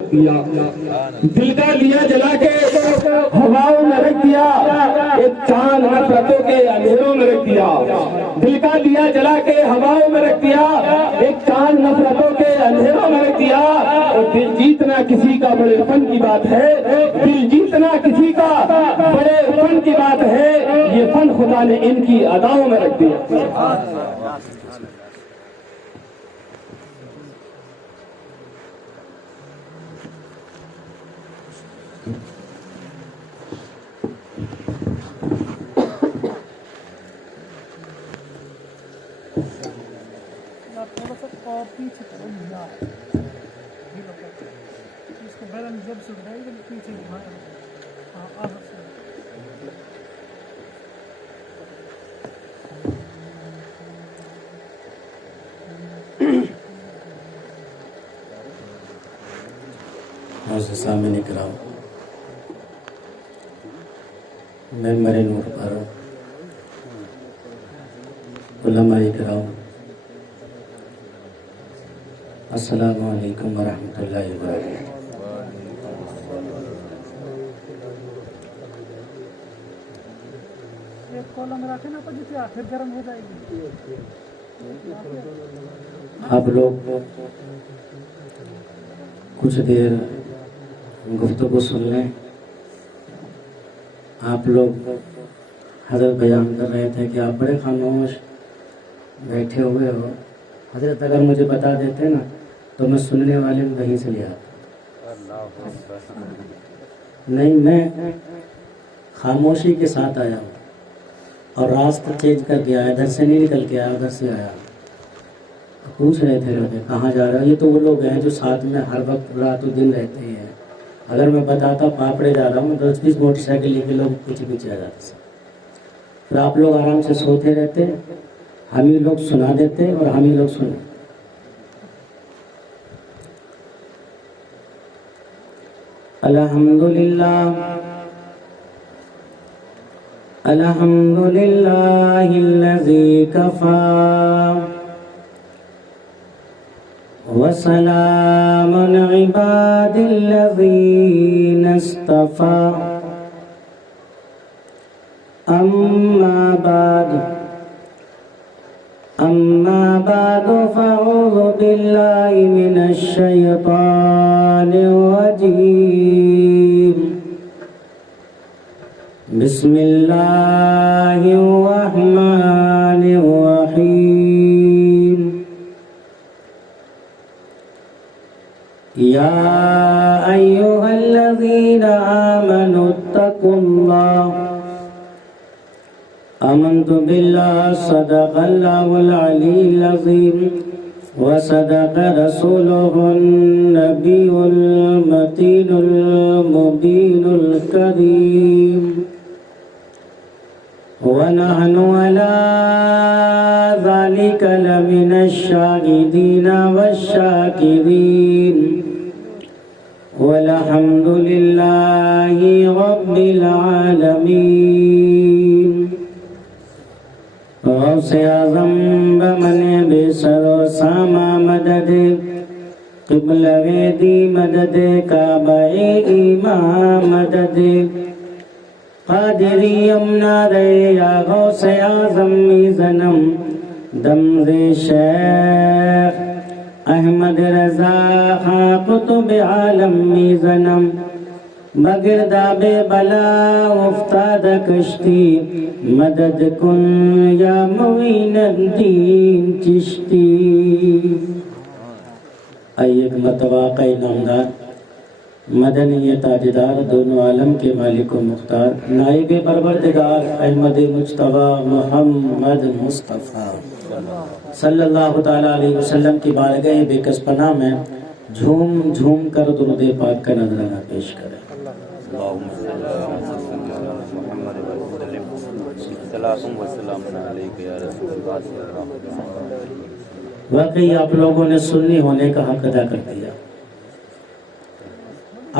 دیا، دل کا دیا جلا کے ہواؤں میں رکھ دیا، ایک چاند نفرتوں کے اندھیروں میں رکھ دیا، دل کا دیا جلا کے ہواؤں میں رکھ دیا، ایک چاند نفرتوں کے اندھیروں میں رکھ دیا۔ اور دل جیتنا کسی کا بڑے فن کی بات ہے، دل جیتنا کسی کا بڑے فن کی بات ہے، یہ فن خدا نے ان کی اداؤں میں رکھ دیا۔ تھوڑا سا پیچھے کرو یار، اس کو بیلنس جب سے اٹھائے گا پیچھے گھمایا، ہاں آگے سے سامنے اکرام، ممبر نور پر علماء اکرام، السلام علیکم ورحمۃ اللہ وبرکاتہ۔ ایک کالم رکھے نا جسے آخر گرم ہو جائے گی۔ آپ لوگ کچھ دیر گفتگو سن لیں۔ آپ لوگ حضرت بیان کر رہے تھے کہ آپ بڑے خاموش بیٹھے ہوئے ہو، حضرت اگر مجھے بتا دیتے نا تو میں سننے والے وہیں سے لے آتا۔ نہیں، میں خاموشی کے ساتھ آیا ہوں اور راستہ چینج کر کے آیا، ادھر سے نہیں نکل کے آیا، ادھر سے آیا۔ پوچھ رہے تھے لوگ کہاں جا رہے ہو؟ یہ تو وہ لوگ ہیں جو ساتھ میں ہر وقت رات و دن رہتے ہیں۔ اگر میں بتاتا پاپڑے جا رہا ہوں 10-20 موٹر سائیکل لے کے لوگ پیچھے پیچھے آ جاتے۔ پھر آپ لوگ آرام سے سوتے رہتے، ہم ہی لوگ سنا دیتے اور ہم ہی لوگ سنیں۔ الحمدللہ الحمدللہ الذی کفا وسلام عباد الذین اصطفى اما بعد فاعوذ باللہ من الشیطان الرجیم، بسم اللہ الرحمن الرحیم، یا ایہا الذین آمنوا اتقوا اللہ، آمنت باللہ، صدق اللہ العلی العظیم، وصدق رسولہ النبی المتین المبین الکریم، ونحن علی ذلک لمن الشاہدین والشاکرین، والحمد للہ رب العالمین۔ غوث اعظم بمن بے سر و ساما مدد، قبلہ ویدی مدد، کعبہ ایمان مدد، قادری امنا رے یا غوث اعظم میزنم، دمز شیخ احمد رضا خان قطب عالم میزنم، بگرداب بلا افتاد کشتی، مدد کن یا معین الدین چشتی۔ آئیے ایک متواقع نامدار، مدنی تاجدار، دونوں عالم کے مالک و مختار، نائب پروردگار احمد مجتبیٰ محمد مصطفیٰ صلی اللہ تعالیٰ علیہ وسلم کی بارگاہ بے کس پناہ میں جھوم جھوم کر درود پاک کا نذرانہ پیش کریں۔ واقعی آپ لوگوں نے سنی ہونے کا حق ادا کر دیا،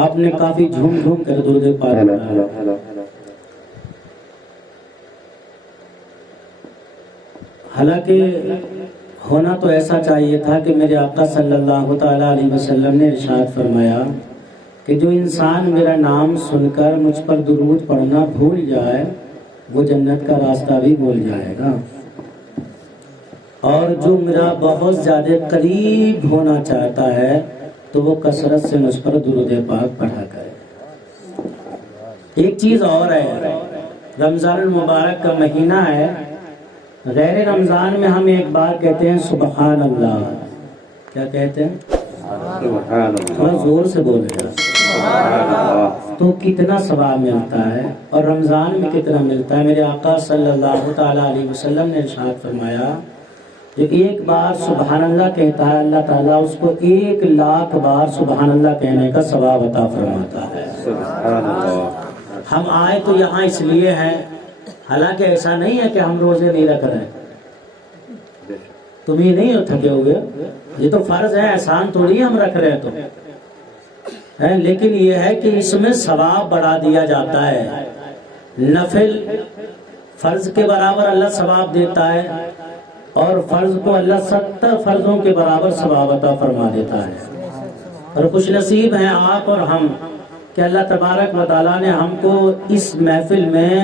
آپ نے کافی جھوم جھوم کر درود پاک پڑھا۔ حالانکہ ہونا تو ایسا چاہیے تھا کہ میرے آقا صلی اللہ تعالیٰ علیہ وسلم نے ارشاد فرمایا کہ جو انسان میرا نام سن کر مجھ پر درود پڑھنا بھول جائے وہ جنت کا راستہ بھی بھول جائے گا، اور جو میرا بہت زیادہ قریب ہونا چاہتا ہے تو وہ کثرت سے مجھ پر درود پاک پڑھا کرے۔ ایک چیز اور ہے، رمضان المبارک کا مہینہ ہے، غیر رمضان میں ہم ایک بار کہتے ہیں سبحان اللہ، کیا کہتے ہیں؟ سبحان اللہ، تھوڑا زور سے بولے گا، سبحان اللہ، تو کتنا ثواب ملتا ہے اور رمضان میں کتنا ملتا ہے۔ میرے آقا صلی اللہ تعالیٰ علیہ وسلم نے ارشاد فرمایا جو ایک بار سبحان اللہ کہتا ہے اللہ تعالیٰ اس کو 1,00,000 بار سبحان اللہ کہنے کا ثواب عطا فرماتا ہے۔ سبحان اللہ۔ ہم آئے تو یہاں اس لیے ہیں، حالانکہ ایسا نہیں ہے کہ ہم روزے نہیں رکھ رہے، تم یہ نہیں ہو تھکے ہوئے، یہ تو فرض ہے، احسان تھوڑی ہم رکھ رہے تو ہے، لیکن یہ ہے کہ اس میں ثواب بڑھا دیا جاتا ہے۔ نفل فرض کے برابر اللہ ثواب دیتا ہے، اور فرض کو اللہ 70 فرضوں کے برابر ثواب عطا فرما دیتا ہے۔ اور خوش نصیب ہیں آپ اور ہم کہ اللہ تبارک و تعالیٰ نے ہم کو اس محفل میں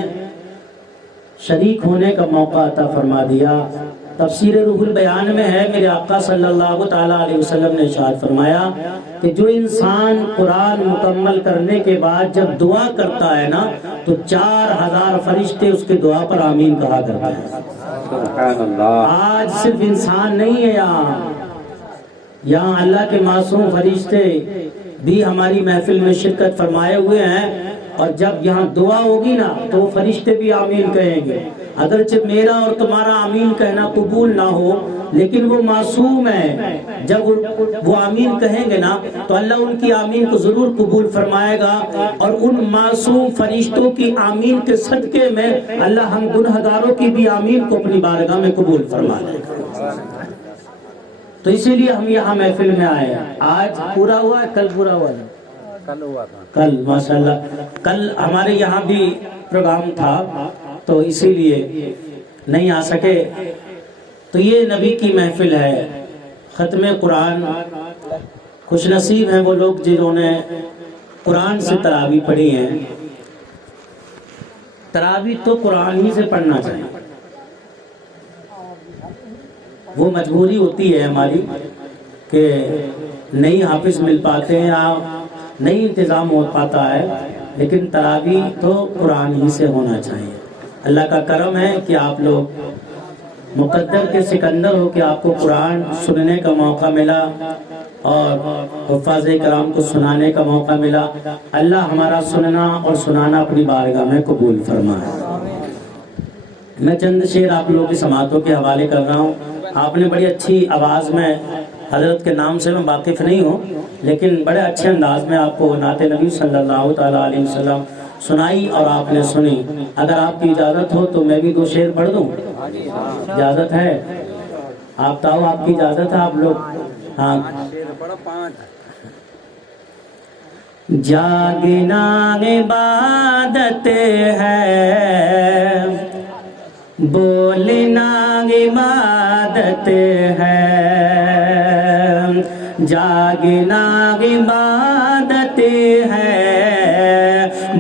شریک ہونے کا موقع عطا فرما دیا۔ تفسیر روح البیان میں ہے، میرے آقا صلی اللہ تعالیٰ علیہ وسلم نے ارشاد فرمایا کہ جو انسان قرآن مکمل کرنے کے بعد جب دعا کرتا ہے نا تو 4,000 فرشتے اس کے دعا پر آمین کہا کرتے ہیں۔ سبحان اللہ۔ آج صرف انسان نہیں ہے یہاں اللہ کے معصوم فرشتے بھی ہماری محفل میں شرکت فرمائے ہوئے ہیں، اور جب یہاں دعا ہوگی نا تو وہ فرشتے بھی آمین کہیں گے۔ اگرچہ میرا اور تمہارا آمین کہنا قبول نہ ہو لیکن وہ معصوم ہے، جب وہ آمین کہیں گے نا تو اللہ ان کی آمین کو ضرور قبول فرمائے گا، اور ان معصوم فرشتوں کی آمین کے صدقے میں اللہ ہم گنہگاروں کی بھی آمین کو اپنی بارگاہ میں قبول فرما لے گا۔ تو اسی لیے ہم یہاں محفل میں آئے ہیں۔ آج پورا ہوا ہے، کل پورا ہوا ہے، کل ہوا تھا، کل ماشاءاللہ کل ہمارے یہاں بھی پروگرام تھا تو اسی لیے نہیں آ سکے۔ تو یہ نبی کی محفل ہے، ختم قرآن۔ خوش نصیب ہیں وہ لوگ جنہوں نے قرآن سے تراویح پڑھی ہیں۔ تراویح تو قرآن ہی سے پڑھنا چاہیے، وہ مجبوری ہوتی ہے ہماری کہ نہیں حافظ مل پاتے ہیں یا نہیں انتظام ہو پاتا ہے، لیکن تراویح تو قرآن ہی سے ہونا چاہیے۔ اللہ کا کرم ہے کہ آپ لوگ مقدر کے سکندر ہو کہ آپ کو قرآن سننے کا موقع ملا اور حفاظ کرام کو سنانے کا موقع ملا۔ اللہ ہمارا سننا اور سنانا اپنی بارگاہ میں قبول فرمائے۔ میں چند شعر آپ لوگوں کی سماعتوں کے حوالے کر رہا ہوں۔ آپ نے بڑی اچھی آواز میں، حضرت کے نام سے میں واقف نہیں ہوں لیکن بڑے اچھے انداز میں آپ کو نعت نبی صلی اللہ تعالیٰ علیہ وسلم سنائی اور آپ نے سنی۔ اگر آپ کی اجازت ہو تو میں بھی 2 شعر پڑھ دوں؟ اجازت ہے؟ آپ بتاؤ، آپ کی اجازت ہے؟ آپ لوگ ہاں۔ جاگنا عبادت ہے، بولنا عبادت ہے، جاگنا عبادت ہے،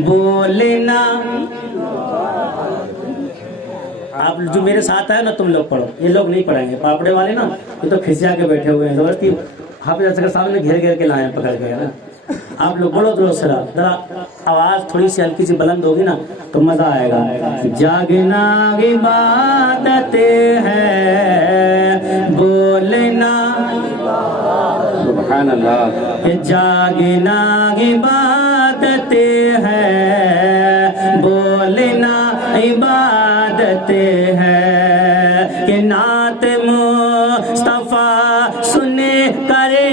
بولنا۔ آپ جو میرے ساتھ آئے نا تم لوگ پڑھو، یہ لوگ نہیں پڑھیں گے، پاپڑے والے نا یہ تو کھسیا کے بیٹھے ہوئے ہیں، زبردستی حافظ اصغر صاحب نے گھیر گھیر کے لائے ہیں پکڑ کے نا۔ آپ لوگ بڑھو درست سے، ذرا آواز تھوڑی سی ہلکی سی بلند ہوگی نا تو مزہ آئے گا۔ جاگنا عبادت ہے، بولنا سبحان اللہ۔ جاگنا عبادت ہے، بولنا عبادت ہے، کہ نعت مصطفیٰ سنے کرے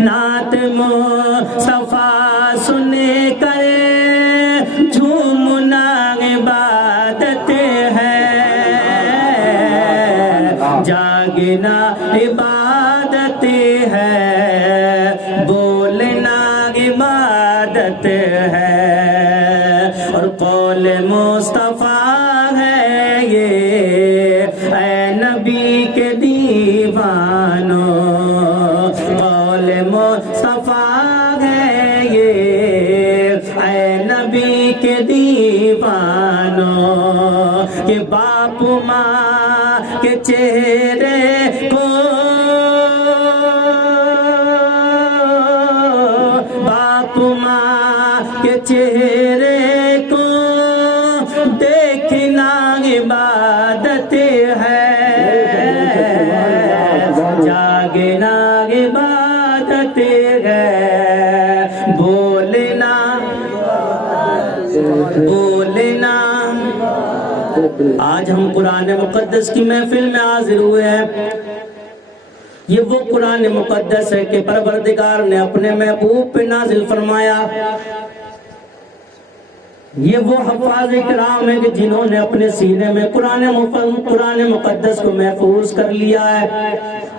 نعت مصطفیٰ سنے کرے، جھومنا عبادت ہے، جاگنا عبادت ہے، بولنا عبادت ہے، قول مصطفیٰ ہے یہ اے نبی کے دیوانوں، قول مصطفیٰ ہے یہ اے نبی کے دیوانوں، کہ باپ ماں کے چہرے کو چہرے کو دیکھنا عبادت ہے، جاگنا عبادت ہے، بولنا آج ہم قرآن مقدس کی محفل میں حاضر ہوئے ہیں۔ یہ وہ قرآن مقدس ہے کہ پروردگار نے اپنے محبوب پہ نازل فرمایا۔ یہ وہ حفاظ کرام ہے کہ جنہوں نے اپنے سینے میں قرآن مقدس کو محفوظ کر لیا ہے۔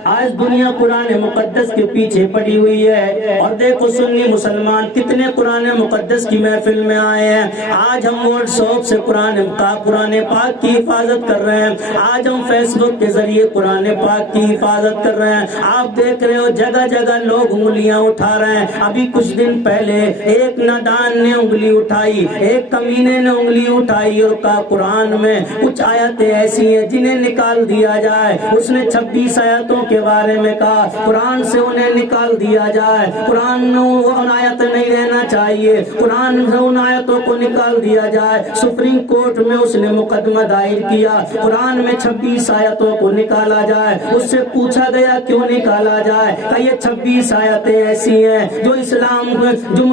آج دنیا قرآن مقدس کے پیچھے پڑی ہوئی ہے، اور دیکھو سنی مسلمان کتنے قرآن مقدس کی محفل میں آئے ہیں۔ آج ہم واٹس ایپ سے قرآن پاک کی حفاظت کر رہے ہیں، آج ہم فیس بک کے ذریعے قرآن پاک کی حفاظت کر رہے ہیں۔ آپ دیکھ رہے ہو جگہ جگہ لوگ انگلیاں اٹھا رہے ہیں۔ ابھی کچھ دن پہلے ایک نادان نے انگلی اٹھائی، ایک کمینے نے انگلی اٹھائی اور کہا قرآن میں کچھ آیتیں ایسی ہیں جنہیں نکال دیا جائے۔ اس نے 26 آیتوں کے بارے میں کہا قرآن سے انہیں نکال دیا جائے، قرآن میں ان آیت نہیں رہنا چاہیے، قرآن سے ان آیتوں کو نکال دیا جائے۔ سپریم کورٹ میں اس نے مقدمہ دائر کیا، قرآن میں 26 آیتوں کو نکالا جائے۔ اس سے پوچھا گیا کیوں نکالا جائے؟ کہ یہ 26 آیتیں ایسی ہیں جو جو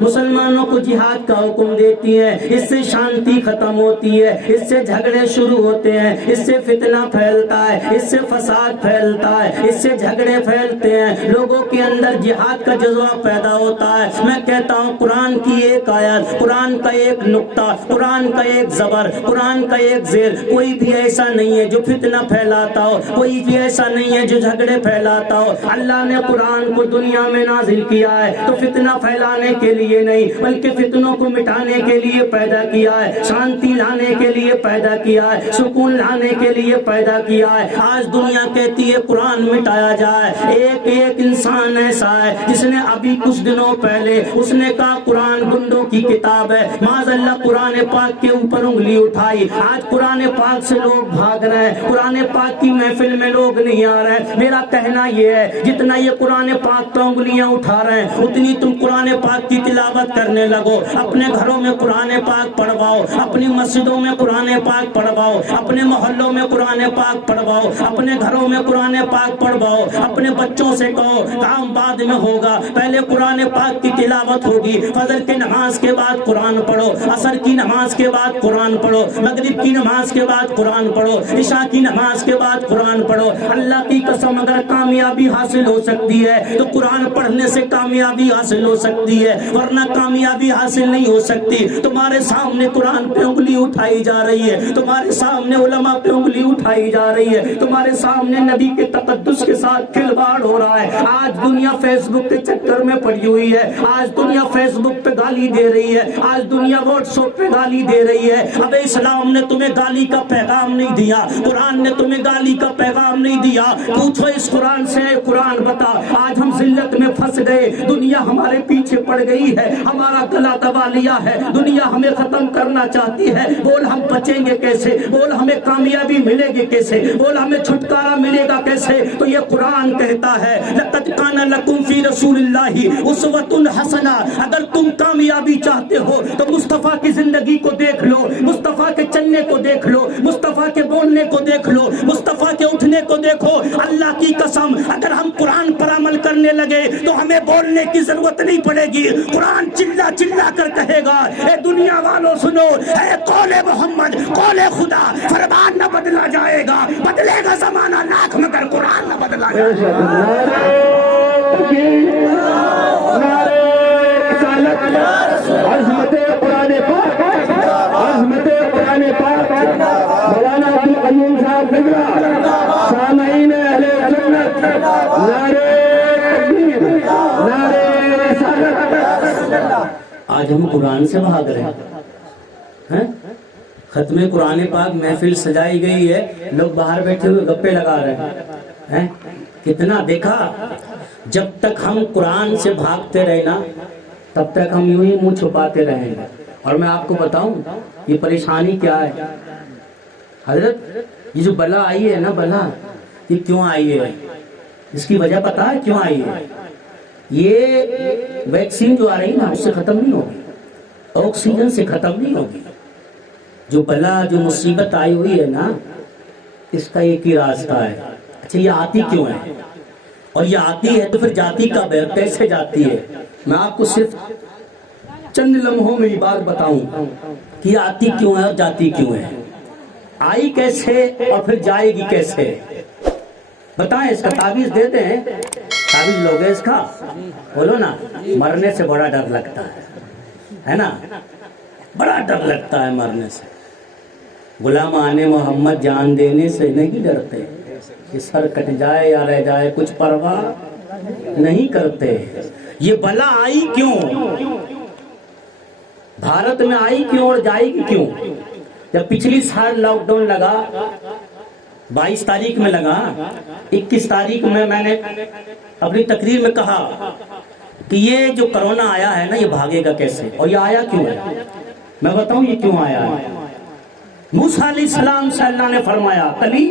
مسلمانوں کو جہاد کا حکم دیتی ہیں، اس سے شانتی ختم ہوتی ہے، اس سے جھگڑے شروع ہوتے ہیں، اس سے فتنہ پھیلتا ہے، اس سے فساد پھیلتا ہے، اس سے جھگڑے پھیلتے ہیں، لوگوں کے اندر جہاد کا جذبہ پیدا ہوتا ہے۔ میں کہتا ہوں قرآن کی ایک آیت، قرآن کا ایک نقطہ، قرآن کا ایک زبر، قرآن کا ایک زیر، کوئی بھی ایسا نہیں ہے جو فتنہ پھیلاتا ہو، کوئی بھی ایسا نہیں ہے جو جھگڑے پھیلاتا ہو۔ اللہ نے قرآن کو دنیا میں نازل کیا ہے تو فتنہ پھیلانے کے لیے نہیں، بلکہ فتنوں کو مٹانے کے لیے پیدا کیا ہے، شانتی لانے کے لیے پیدا کیا ہے، سکون لانے کے لیے پیدا کیا ہے۔ آج دنیا کہتی ہے قرآن مٹایا جائے۔ ایک انسان ایسا ہے جس نے ابھی کچھ دنوں پہلے اس نے کہا قرآن گنڈوں کی کتاب ہے، معاذ اللہ قرآن پاک کے اوپر انگلی اٹھائی۔ آج قرآن پاک سے لوگ بھاگ رہے ہیں، قرآن پاک کی محفل میں لوگ نہیں آ رہے ہیں۔ میرا کہنا یہ ہے جتنا یہ قرآن پاک پر انگلیاں اٹھا رہے ہیں اتنی تم قرآن پاک کی تلاوت کرنے لگو، اپنے گھروں میں قرآن پاک پڑھواؤ، اپنی مسجدوں میں قرآن پاک پڑھواؤ، اپنے محلوں میں قرآن پاک پڑھواؤ، اپنے گھروں میں قرآن پاک پڑھواؤ۔ اپنے بچوں سے کہو کام بعد میں ہوگا، پہلے قرآن پاک کی تلاوت ہوگی۔ فجر کی نماز کے بعد قرآن پڑھو، عصر کی نماز کے بعد قرآن پڑھو، مغرب کی نماز کے بعد قرآن پڑھو، عشاء کی نماز کے بعد قرآن پڑھو۔ اللہ کی قسم اگر کامیابی حاصل ہو سکتی ہے تو قرآن پڑھنے سے کامیابی حاصل ہو سکتی ہے، ورنہ کامیابی حاصل نہیں ہو سکتی۔ تمہارے سامنے قرآن پہ انگلی اٹھائی جا رہی ہے، تمہارے سامنے علماء پہ انگلی اٹھائی جا رہی ہے، تمہارے سامنے نبی کے تقدس کے ساتھ کھلواڑ ہو رہا ہے۔ آج دنیا فیس بک کے چکر میں پڑی ہوئی ہے، آج دنیا فیس بک پہ گالی دے رہی ہے، آج دنیا واٹس ایپ پہ گالی دے رہی ہے۔ اب اسلام نے تمہیں گالی کا پیغام نہیں دیا، قرآن نے تمہیں گالی کا پیغام نہیں دیا۔ پوچھو اس قرآن سے، قرآن بتا آج ہم ذلت میں پھنس گئے، دنیا ہمارے پیچھے پڑ گئی ہے، ہمارا گلا دبا لیا ہے، دنیا ہمیں ختم کرنا چاہتی ہے۔ بول ہم بچیں گے کیسے؟ بول ہمیں کامیابی ملے گی کیسے؟ بول ہمیں چھٹکارا ملے گا کیسے؟ تو یہ قرآن کہتا ہے لَقَدْ كَانَ لَكُمْ فِي رَسُولِ اللَّهِ أُسْوَةٌ حَسَنَةٌ۔ اگر تم کامیابی چاہتے ہو تو مصطفیٰ کی زندگی کو دیکھ لو، مصطفیٰ کے چلنے کو دیکھ لو، مصطفیٰ کے بولنے کو دیکھ لو، مصطفیٰ کے اٹھنے کو دیکھو۔ اللہ کی قسم اگر ہم قرآن پر عمل کرنے لگے تو ہمیں بولنے کی ضرورت نہیں پڑے گی، قرآن چلا چلا کر کہے گا اے دنیا والوں سنو، اے قول محمد قول خدا، فرمان نہ بدلا جائے گا، بدلے گا زمانہ لاکھ مگر قرآن نہ بدلا جائے گا۔ عظمت قرآن پاک، عظمت قرآن پاک، مولانا عبدالقیوم صاحب نگرا، سامعین اہل سنت، نعرہ تکبیر، نعرہ رسالت۔ آج ہم قرآن سے بھاگ رہے ہیں، ہیں؟ ختم قرآن پاک محفل سجائی گئی ہے، لوگ باہر بیٹھے ہوئے گپے لگا رہے ہیں۔ کتنا دیکھا، جب تک ہم قرآن سے بھاگتے رہے نا تب تک ہم یوں ہی منہ چھپاتے رہیں گے۔ اور میں آپ کو بتاؤں یہ پریشانی کیا ہے حضرت، یہ جو بلا آئی ہے نا، بلا یہ کیوں آئی ہے؟ اس کی وجہ پتا ہے کیوں آئی ہے؟ یہ ویکسین جو آ رہی نا اس سے ختم نہیں ہوگی، آکسیجن سے ختم نہیں ہوگی۔ جو بلا جو مصیبت آئی ہوئی ہے نا اس کا ایک ہی راستہ ہے۔ اچھا یہ آتی کیوں ہے؟ اور یہ آتی ہے تو پھر جاتی کب ہے، کیسے جاتی ہے؟ میں آپ کو صرف چند لمحوں میں یہ بات بتاؤں کہ یہ آتی کیوں ہے اور جاتی کیوں ہے، آئی کیسے اور پھر جائے گی کیسے؟ بتائیں، اس کا تعویذ دیتے ہیں، تعویذ لوگے اس کا؟ بولو نا، مرنے سے بڑا ڈر لگتا ہے نا، بڑا ڈر لگتا ہے مرنے سے۔ غلام آن محمد جان دینے سے نہیں ڈرتے، کہ سر کٹ جائے یا رہ جائے کچھ پرواہ نہیں کرتے۔ یہ بلا آئی کیوں، بھارت میں آئی کیوں اور جائے گی کیوں؟ جب پچھلی سال لاک ڈاؤن لگا 22 تاریخ میں لگا، 21 تاریخ میں نے اپنی تقریر میں کہا کہ یہ جو کرونا آیا ہے نا یہ بھاگے گا کیسے، اور یہ آیا کیوں ہے؟ میں بتاؤں یہ کیوں آیا ہے۔ موسیٰ علیہ السلام سے اللہ نے فرمایا کلی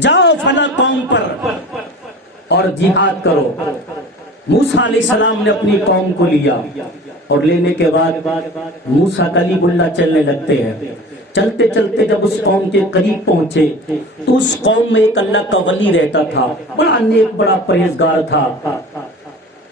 جاؤ فلاں قوم پر اور جہاد کرو۔ موسیٰ علیہ السلام نے اپنی قوم کو لیا اور لینے کے بعد موسیٰ کلیم اللہ چلنے لگتے ہیں۔ چلتے چلتے جب اس قوم کے قریب پہنچے تو اس قوم میں ایک اللہ کا ولی رہتا تھا، بڑا نیک، بڑا پرہیزگار تھا۔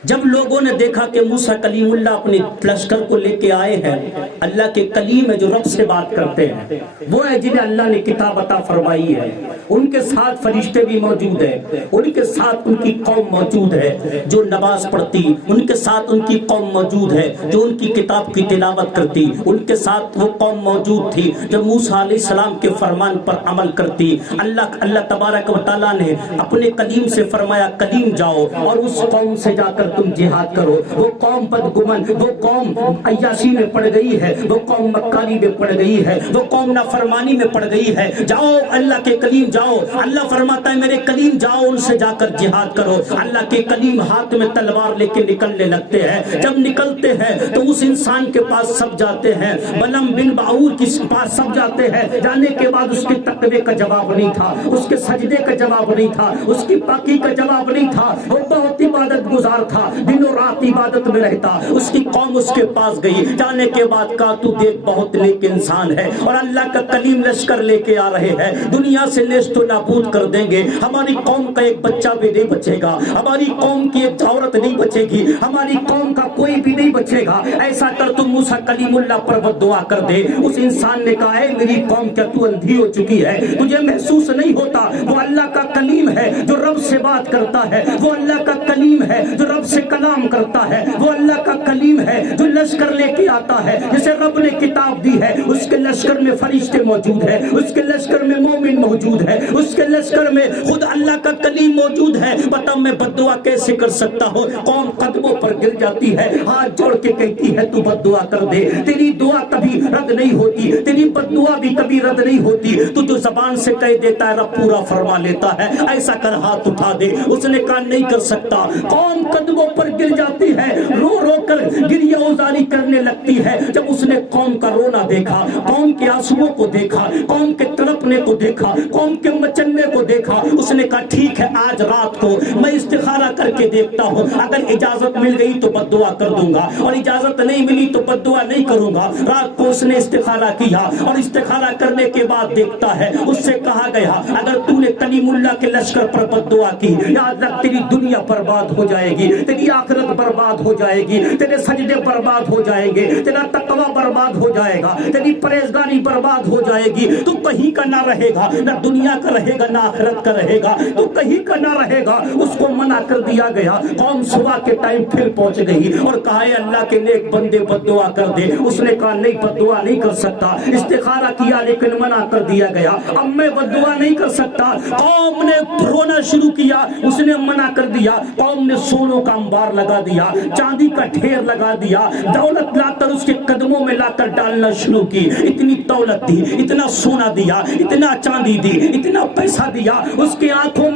جب لوگوں نے دیکھا کہ موسیٰ کلیم اللہ اپنے لشکر کو لے کے آئے ہیں، اللہ کے کلیم ہے جو رب سے بات کرتے ہیں، وہ ہے جنہیں اللہ نے کتاب عطا فرمائی ہے، ان کے ساتھ فرشتے بھی موجود ہیں، ان کے ساتھ ان کی قوم موجود ہے جو نماز پڑھتی، ان کے ساتھ ان کی قوم موجود ہے جو ان کی کتاب کی تلاوت کرتی، ان کے ساتھ وہ قوم موجود تھی جو موسیٰ علیہ السلام کے فرمان پر عمل کرتی۔ اللہ تبارک و تعالیٰ نے اپنے کلیم سے فرمایا کلیم جاؤ اور اس قوم سے جا کر تم جہاد کرو۔ وہ قوم بدگمن، وہ قوم عیاشی میں پڑ گئی ہے، وہ قوم مکاری میں پڑ گئی ہے، وہ قوم نافرمانی میں پڑ گئی ہے، جاؤ اللہ کے کلیم جاؤ۔ اللہ فرماتا ہے میرے کلیم جاؤ ان سے جا کر جہاد کرو۔ اللہ کے کلیم ہاتھ میں تلوار لے کے نکلنے لگتے ہیں، جب نکلتے ہیں تو اس انسان کے پاس سب جاتے ہیں، بلم بن باعور کے پاس سب جاتے ہیں۔ جانے کے بعد اس کے تقوی کا جواب نہیں تھا، اس کے سجدے کا جواب نہیں تھا، اس کی پاکی کا جواب نہیں تھا، وہ بہت عبادت گزار تھا، دن و رات عبادت میں رہتا۔ اس کی قوم اس کے پاس گئی، جانے کے بعد کہا تو دیکھ بہت نیک انسان ہے اور اللہ کا کلیم لشکر لے کے آ رہے ہیں، دنیا سے نیست و نابود کر دیں گے، ہماری قوم کا ایک بچہ بھی نہیں بچے گا، ہماری قوم کی ایک عورت نہیں بچے گی، ہماری قوم کا کوئی بھی نہیں بچے گا، ایسا کر تم موسیٰ کلیم اللہ پر بد دعا کر دے۔ اس انسان نے کہا ہے میری قوم کیا تو اندھی ہو چکی ہے، تجھے محسوس نہیں ہوتا وہ اللہ کا کلیم ہے جو رب سے بات کرتا ہے، وہ اللہ کا کلیم ہے جو رب سے کلام کرتا ہے، وہ اللہ کا کلیم ہے جو لشکر لے کے آتا ہے، جسے رب نے کتاب دی ہے، اس کے لشکر میں فرشتے موجود ہیں، اس کے لشکر میں مومن موجود ہے، اس کے لشکر میں خود اللہ کا کلیم موجود ہے۔ بتا میں بد دعا کیسے کر سکتا ہوں؟ قوم قدموں پر گر جاتی ہے، ہاتھ جوڑ کے کہتی ہے تو بد دعا کر دے، تیری دعا کبھی رد نہیں ہوتی، تیری بد دعا بھی کبھی رد نہیں ہوتی، تو جو زبان سے کہہ دیتا ہے رب پورا فرما لیتا ہے، ایسا کر ہاتھ اٹھا دے۔ اس نے کہا نہیں کر سکتا۔ قوم قدموں پر گر جاتی ہے، رو رو کر گریہ اوزاری کرنے لگتی ہے۔ جب اس نے قوم کا رونا دیکھا، قوم کے آنسوؤں کو دیکھا، قوم کے تڑپنے کو دیکھا، قوم کے مچلنے کو دیکھا، اس نے کہا ٹھیک ہے آج رات کو میں استخارہ کر کے دیکھتا ہوں، اگر اجازت مل گئی تو بد دعا کر دوں گا اور اجازت نہیں ملی تو بد دعا نہیں کروں گا۔ رات کو اس نے استخارہ کیا اور استخارہ کرنے کے بعد دیکھتا ہے، اس سے کہا گیا اگر تو نے کلیم اللہ کے لشکر پر بد دعا کی یاد رکھ تیری دنیا برباد ہو جائے گی، تیری آخرت برباد ہو جائے گی، تیرے سجدے برباد ہو جائیں گے، تیرا تقوی برباد ہو جائے گا، تیری پرہیزگاری برباد ہو جائے گی، تو کہیں کا نہ رہے گا، نہ دنیا کا رہے گا نہ آخرت کا رہے گا، تو کہیں کا نہ رہے گا۔ اس کو منع کر دیا گیا۔ قوم صبح کے ٹائم پھر پہنچ گئی اور کہا اے اللہ کے نیک بندے بد دعا کر دے۔ اس نے کہا نہیں، بد دعا نہیں کر سکتا۔ استخارہ کیا لیکن منع کر دیا گیا، اب میں بد دعا نہیں کر سکتا۔ قوم نے رونا شروع کیا، اس نے منع کر دیا۔ قوم نے سونوں کا انبار لگا دیا، چاندی کا ڈھیر لگا دیا، دولت لا کر اس کے قدموں میں لا کر ڈالنا شروع کی۔ اتنی دولت دی، اتنا سونا دیا، اتنا چاندی دی، اتنا پیسہ دیا، اس کی آنکھوں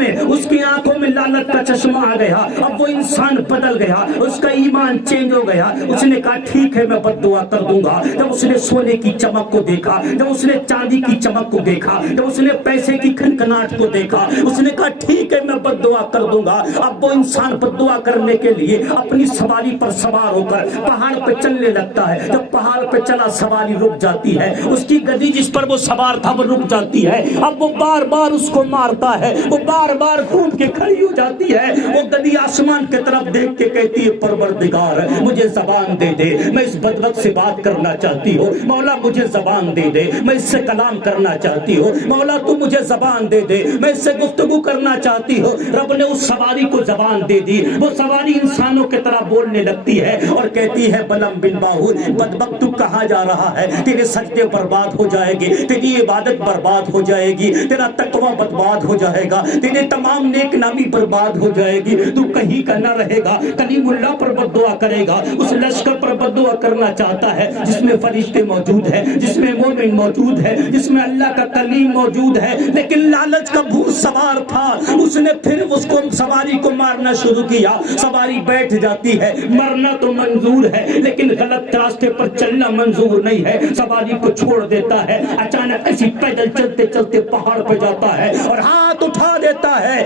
میں لعنت کا چشمہ آ گیا۔ اب وہ انسان بدل گیا، اس کا ایمان چینج ہو گیا۔ اس نے کہا ٹھیک ہے میں بد دعا کر دوں گا۔ جب اس نے سونے کی چمک کو دیکھا، جب اس نے چاندی کی چمک کو دیکھا، جب اس نے پیسے کی کھنکھناہٹ کو دیکھا، اس نے کہا ٹھیک ہے میں بد دعا کر دوں گا۔ اب وہ انسان بد دعا کرنے کے لیے اپنی سواری پر سوار ہو کر پہاڑ پہ چلنے لگتا ہے۔ جب پہاڑ پہ چلا سواری رک جاتی ہے، اس کی گدی جس پر وہ سوار تھا وہ رک جاتی ہے۔ اب وہ بار بار اس کو مارتا ہے، وہ بار بار گھوم کے کھڑی ہو جاتی ہے۔ وہ گدی آسمان کی طرف دیکھ کے کہتی ہے پروردگار مجھے زبان دے دے، میں اس بدبخت سے بات کرنا چاہتی ہوں۔ مولا مجھے زبان دے دے، میں اس سے کلام کرنا چاہتی ہوں۔ مولا تو مجھے زبان دے دے، میں اس سے گفتگو کرنا چاہتی ہوں۔ رب نے اس سواری کو زبان دے دی۔ وہ سواری انسانوں کی طرح بولنے لگتی ہے اور کہتی ہے بلم بن باہور بدبخت تو کہاں جا رہا ہے؟ تیرے سجدے برباد ہو جائے گی، تیری عبادت برباد ہو جائے گی، تیرا تقوی برباد ہو جائے گا، تیرے تمام نیک نامی برباد ہو جائے گی، تو کہیں کا نہ رہے گا۔ کلیم اللہ پر بد دعا کرے گا، اس لشکر پر بد دعا کرنا چاہتا ہے جس میں فرشتے موجود ہیں، جس میں مومن موجود ہے، جس میں اللہ کا کلیم موجود ہے، لیکن لالچ کا بھوت سوار تھا۔ اس نے پھر اس کو سواری کو مارنا شروع کیا۔ سواری بیٹھ جاتی ہے، مرنا تو منظور ہے لیکن غلط راستے پر چلنا منظور نہیں ہے۔ سواری کو چھوڑ دیتا ہے، اچانک ایسی پیدل چلتے چلتے پہاڑ پہ جاتا ہے اور ہاتھ اٹھا دیتا ہے،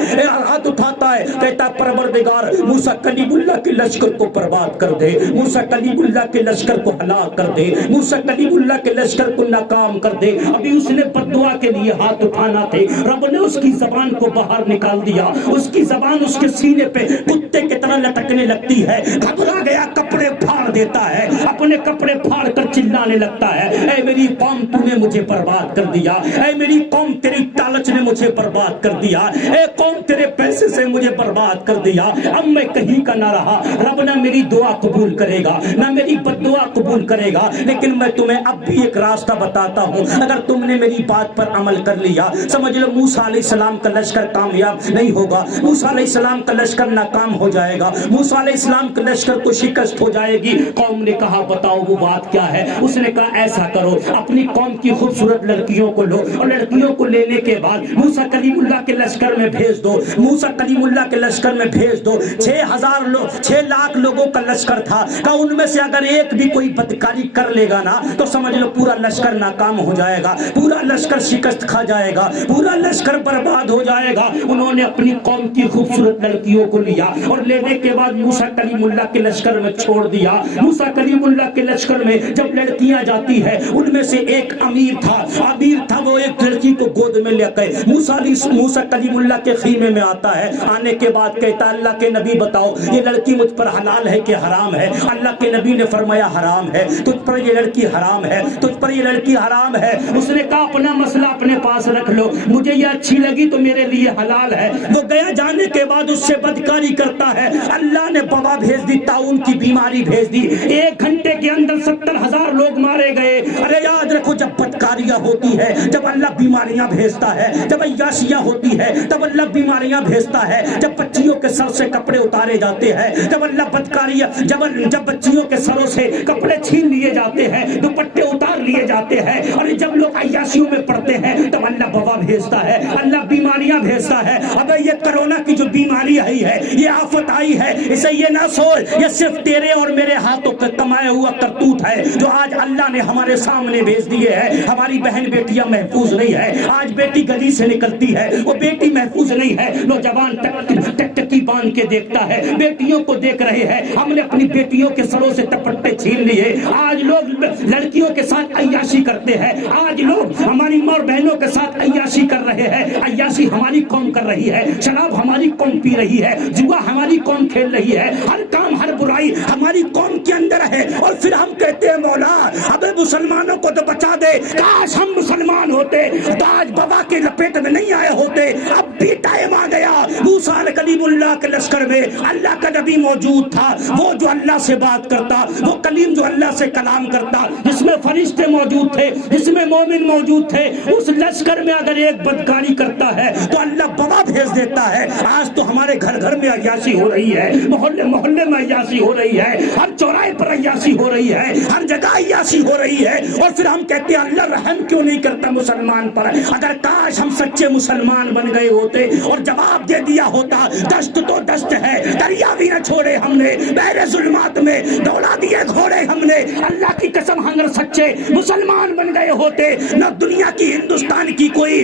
ہاتھ اٹھاتا ہے، کہتا پروردگار موسیٰ کلیم اللہ کے لشکر کو برباد کر دے، موسیٰ کلیم اللہ کے لشکر کو ہلاک کر دے، موسیٰ کلیم اللہ کے لشکر کو ناکام کر دے۔ ابھی اس نے بد دعا کے لیے ہاتھ اٹھانا تھے، رب نے اس کی زبان کو باہر نکال دیا۔ اس کی زبان اس کے سینے پہ کتے کی طرح لٹکنے لگتی ہے۔ گھبرا گیا کپڑے پھاڑ دیتا ہے، اپنے کپڑے پھاڑ کر چلانے لگتا ہے، اے میری قوم تو نے مجھے برباد کر دیا، اے میری قوم تیری لالچ نے مجھے برباد کر دیا، اے قوم تیرے پیسے سے مجھے برباد کر دیا، اب میں کہیں کا نہ رہا۔ رب نہ میری دعا قبول کرے گا نہ میری بد دعا قبول کرے گا، لیکن میں تمہیں اب بھی ایک راستہ بتاتا ہوں، اگر تم نے میری بات پر عمل کر لیا سمجھ لو موسیٰ علیہ السلام کا لشکر کامیاب نہیں ہوگا، موسیٰ علیہ السلام کا لشکر ناکام ہو جائے گا، موسیٰ علیہ السلام کے لشکر کو شکست ہو جائے گی۔ قوم نے کہا بتاؤ وہ بات کیا ہے؟ اس نے کہا ایسا کرو اپنی قوم کی خوبصورت لڑکیوں کو لو اور لڑکیوں کو لینے کے بعد موسیٰ کلیم اللہ کے لشکر میں بھیج دو، موسیٰ کلیم اللہ کے لشکر میں بھیج دو۔ 6 لاکھ لوگوں کا لشکر تھا، کہ ان میں سے اگر ایک بھی کوئی بدکاری کر لے گا نا تو سمجھ لو پورا لشکر ناکام ہو جائے گا، پورا لشکر شکست کھا جائے گا، پورا لشکر برباد ہو جائے گا۔ انہوں نے اپنی قوم کی خوبصورت لڑکیوں کو لیا اور لینے کے بعد موسیٰ کلیم اللہ کے لشکر میں چھوڑ دیا۔ موسیٰ کلیم اللہ کے لشکر میں جب لڑکیاں جاتی ہے ان میں سے ایک امیر تھا، وہ ایک لڑکی کو گود میں لے گئے۔ موسیٰ کلیم اللہ کے خیمے میں آتا ہے، آنے کے بعد کہتا اللہ کے نبی بتاؤ یہ لڑکی مجھ پر حلال ہے کہ حرام ہے؟ اللہ کے نبی نے فرمایا حرام ہے، تجھ پر یہ لڑکی حرام ہے، تجھ پر یہ لڑکی حرام ہے۔ اس نے کہا اپنا مسئلہ اپنے پاس رکھ لو، مجھے یہ اچھی لگی تو میرے لیے حلال ہے۔ وہ گیا، جانے کے بعد اس سے بدکاری کرتا ہے، اللہ نے وبا بھیج دی، طاعون کی بیماری بھیج دی، 1 گھنٹے کے اندر 70,000 لوگ مارے گئے۔ ارے یاد رکھو جب بدکاریاں ہوتی ہے، جب اللہ بیماریاں بھیجتا ہے، جب عیاشیاں ہوتی ہے تب اللہ بیماریاں بھیجتا ہے، جب بچیوں کے سر سے کپڑے اتارے جاتے ہیں، جب اللہ بدکاریاں جب بچیوں کے سروں سے کپڑے چھین لیے جاتے ہیں، دوپٹے اتار لیے جاتے ہیں، اور جب لوگ عیاشیوں میں پڑتے ہیں تب اللہ وبا بھیجتا ہے، اللہ بیماریاں بھیجتا ہے۔ اب یہ کرونا کی جو بیماری آئی ہے، یہ آفت آئی ہے، اسے یہ نہ سوچ یہ صرف تیرے اور میرے ہاتھوں کا کمایا ہوا کرتوت ہے جو آج اللہ نے ہمارے سامنے بھیج دیے ہیں۔ ہماری بہن بیٹیاں محفوظ نہیں ہے، آج بیٹی گلی سے نکلتی ہے وہ بیٹی محفوظ نہیں ہے، نوجوان ٹک ٹوپی باندھ کے دیکھتا ہے, بیٹیوں کو دیکھ رہے ہیں. ہم نے اپنی بیٹیوں کے سروں سے تپٹے چھین لیے. آج لوگ لڑکیوں کے ساتھ عیاشی کرتے ہیں. آج لوگ ہماری ماں اور بہنوں کے ساتھ عیاشی کر رہے ہیں. عیاشی ہماری قوم کر رہی ہے, شراب ہماری قوم پی رہی ہے, جوا ہماری قوم کھیل رہی ہے, ہر کام ہر برائی ہماری قوم کے اندر ہے. اور پھر ہم کہتے ہیں مولا ابے مسلمانوں کو تو بچا دے. کاش ہم مسلمان ہوتے تو آج بابا کے لپیٹ میں نہیں آئے ہوتے. اب بھی ٹائم آ گیا. موسیٰ کلیم اللہ کے لشکر میں اللہ کا نبی موجود تھا, وہ جو اللہ سے بات کرتا, وہ کلیم جو اللہ سے کلام کرتا, جس میں فرشتے موجود تھے, جس میں مومن موجود تھے. اس لشکر میں اگر ایک بدکاری کرتا ہے تو اللہ بابا بھیج دیتا ہے. آج تو ہمارے گھر گھر میں عیاشی ہو رہی ہے, محلے محلے میں عیاشی ہو رہی ہے, ہر چوراہے پر عیاشی ہو رہی ہے, ہر جگہ عیاشی ہو رہی ہے. اور پھر ہم کہتے ہیں اللہ رحم کیوں نہیں کرتا مسلمان پر. اگر کاش ہم سچے مسلمان بن گئے ہوتے اور جواب دے دیا ہوتا دشت تو دشت ہے, دریا بھی نہ چھوڑے ہم نے, بحر ظلمات میں دوڑا دیے گھوڑے ہم نے. اللہ کی قسم ہم سچے مسلمان بن گئے ہوتے, نہ دنیا کی ہندوستان کی کوئی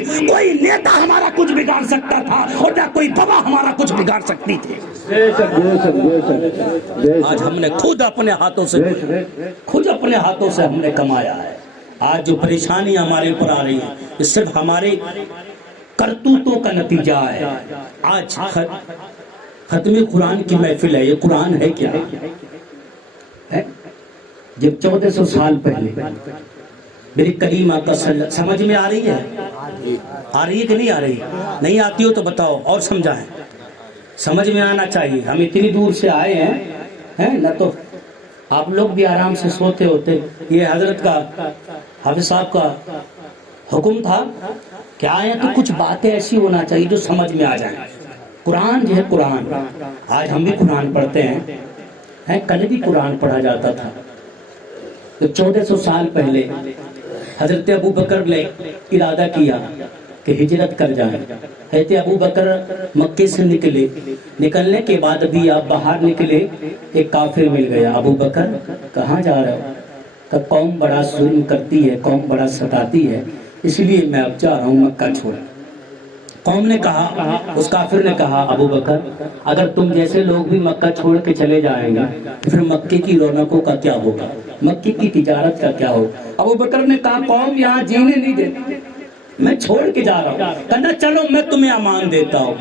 نیتا ہمارا کچھ بگاڑ سکتا تھا اور نہ کوئی بابا ہمارا کچھ بگاڑ سکتی تھی. آج ہم نے خود اپنے ہاتھوں سے ہم نے کمایا ہے. آج جو پریشانی ہمارے اوپر آ رہی ہے یہ صرف ہمارے کرتوتوں کا نتیجہ ہے. آج ختم قرآن کی محفل ہے, یہ قرآن ہے کیا ہے؟ جب 1400 سال پہلے میری کلیم آقا سمجھ میں آ رہی ہے کہ نہیں آ رہی؟ نہیں آتی ہو تو بتاؤ اور سمجھائیں. سمجھ میں آنا چاہیے. ہم اتنی دور سے آئے ہیں نہ تو آپ لوگ بھی آرام سے سوتے ہوتے. یہ حضرت کا حافظ صاحب کا حکم تھا کہ آئے تو کچھ باتیں ایسی ہونا چاہیے جو سمجھ میں آ جائیں. قرآن جو ہے قرآن, آج ہم بھی قرآن پڑھتے ہیں, کل بھی قرآن پڑھا جاتا تھا. تو 1400 سال پہلے حضرت ابو بکر نے ارادہ کیا کہ ہجرت کر جائیں. حضرت ابو بکر مکے سے نکلنے کے بعد بھی آپ باہر نکلے, ایک کافر مل گیا. ابو بکر کہاں جا رہے ہو؟ کہ قوم بڑا ظلم کرتی ہے, قوم بڑا ستاتی ہے, اس لیے میں اب جا رہا ہوں مکہ چھوڑ. قوم نے کہا, اس کافر نے کہا ابو بکر اگر تم جیسے لوگ بھی مکہ چھوڑ کے چلے جائیں گے پھر مکے کی رونقوں کا کیا ہوگا, مکے کی تجارت کا کیا ہوگا؟ ابو بکر نے کہا قوم یہاں جینے نہیں دیتی, میں چھوڑ کے جا رہا ہوں. کہنا چلو میں تمہیں امان دیتا ہوں.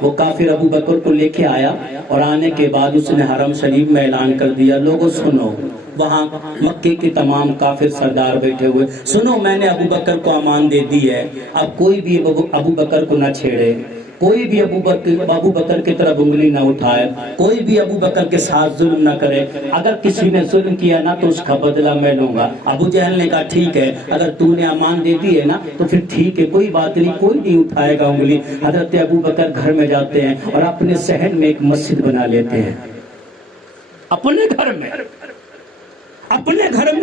وہ کافر ابو بکر کو لے کے آیا اور آنے کے بعد اس نے حرم شریف میں اعلان کر دیا, لوگوں سنو, وہاں مکے کے تمام کافر سردار بیٹھے ہوئے, سنو میں نے ابو بکر کو امان دے دی ہے, اب کوئی بھی ابو بکر کو نہ چھیڑے, کوئی بھی ابو بکر کی طرف انگلی نہ اٹھائے, کوئی بھی ابو بکر کے ساتھ ظلم نہ کرے. اگر کسی نے ظلم کیا نا تو اس کا بدلہ میں لوں گا. ابو جہل نے کہا ٹھیک ہے, اگر تو نے امان دے دی ہے نا تو پھر ٹھیک ہے, کوئی بات نہیں, کوئی نہیں اٹھائے گا انگلی. حضرت ابو بکر گھر میں جاتے ہیں اور اپنے صحن میں ایک مسجد بنا لیتے ہیں. اپنے گھر میں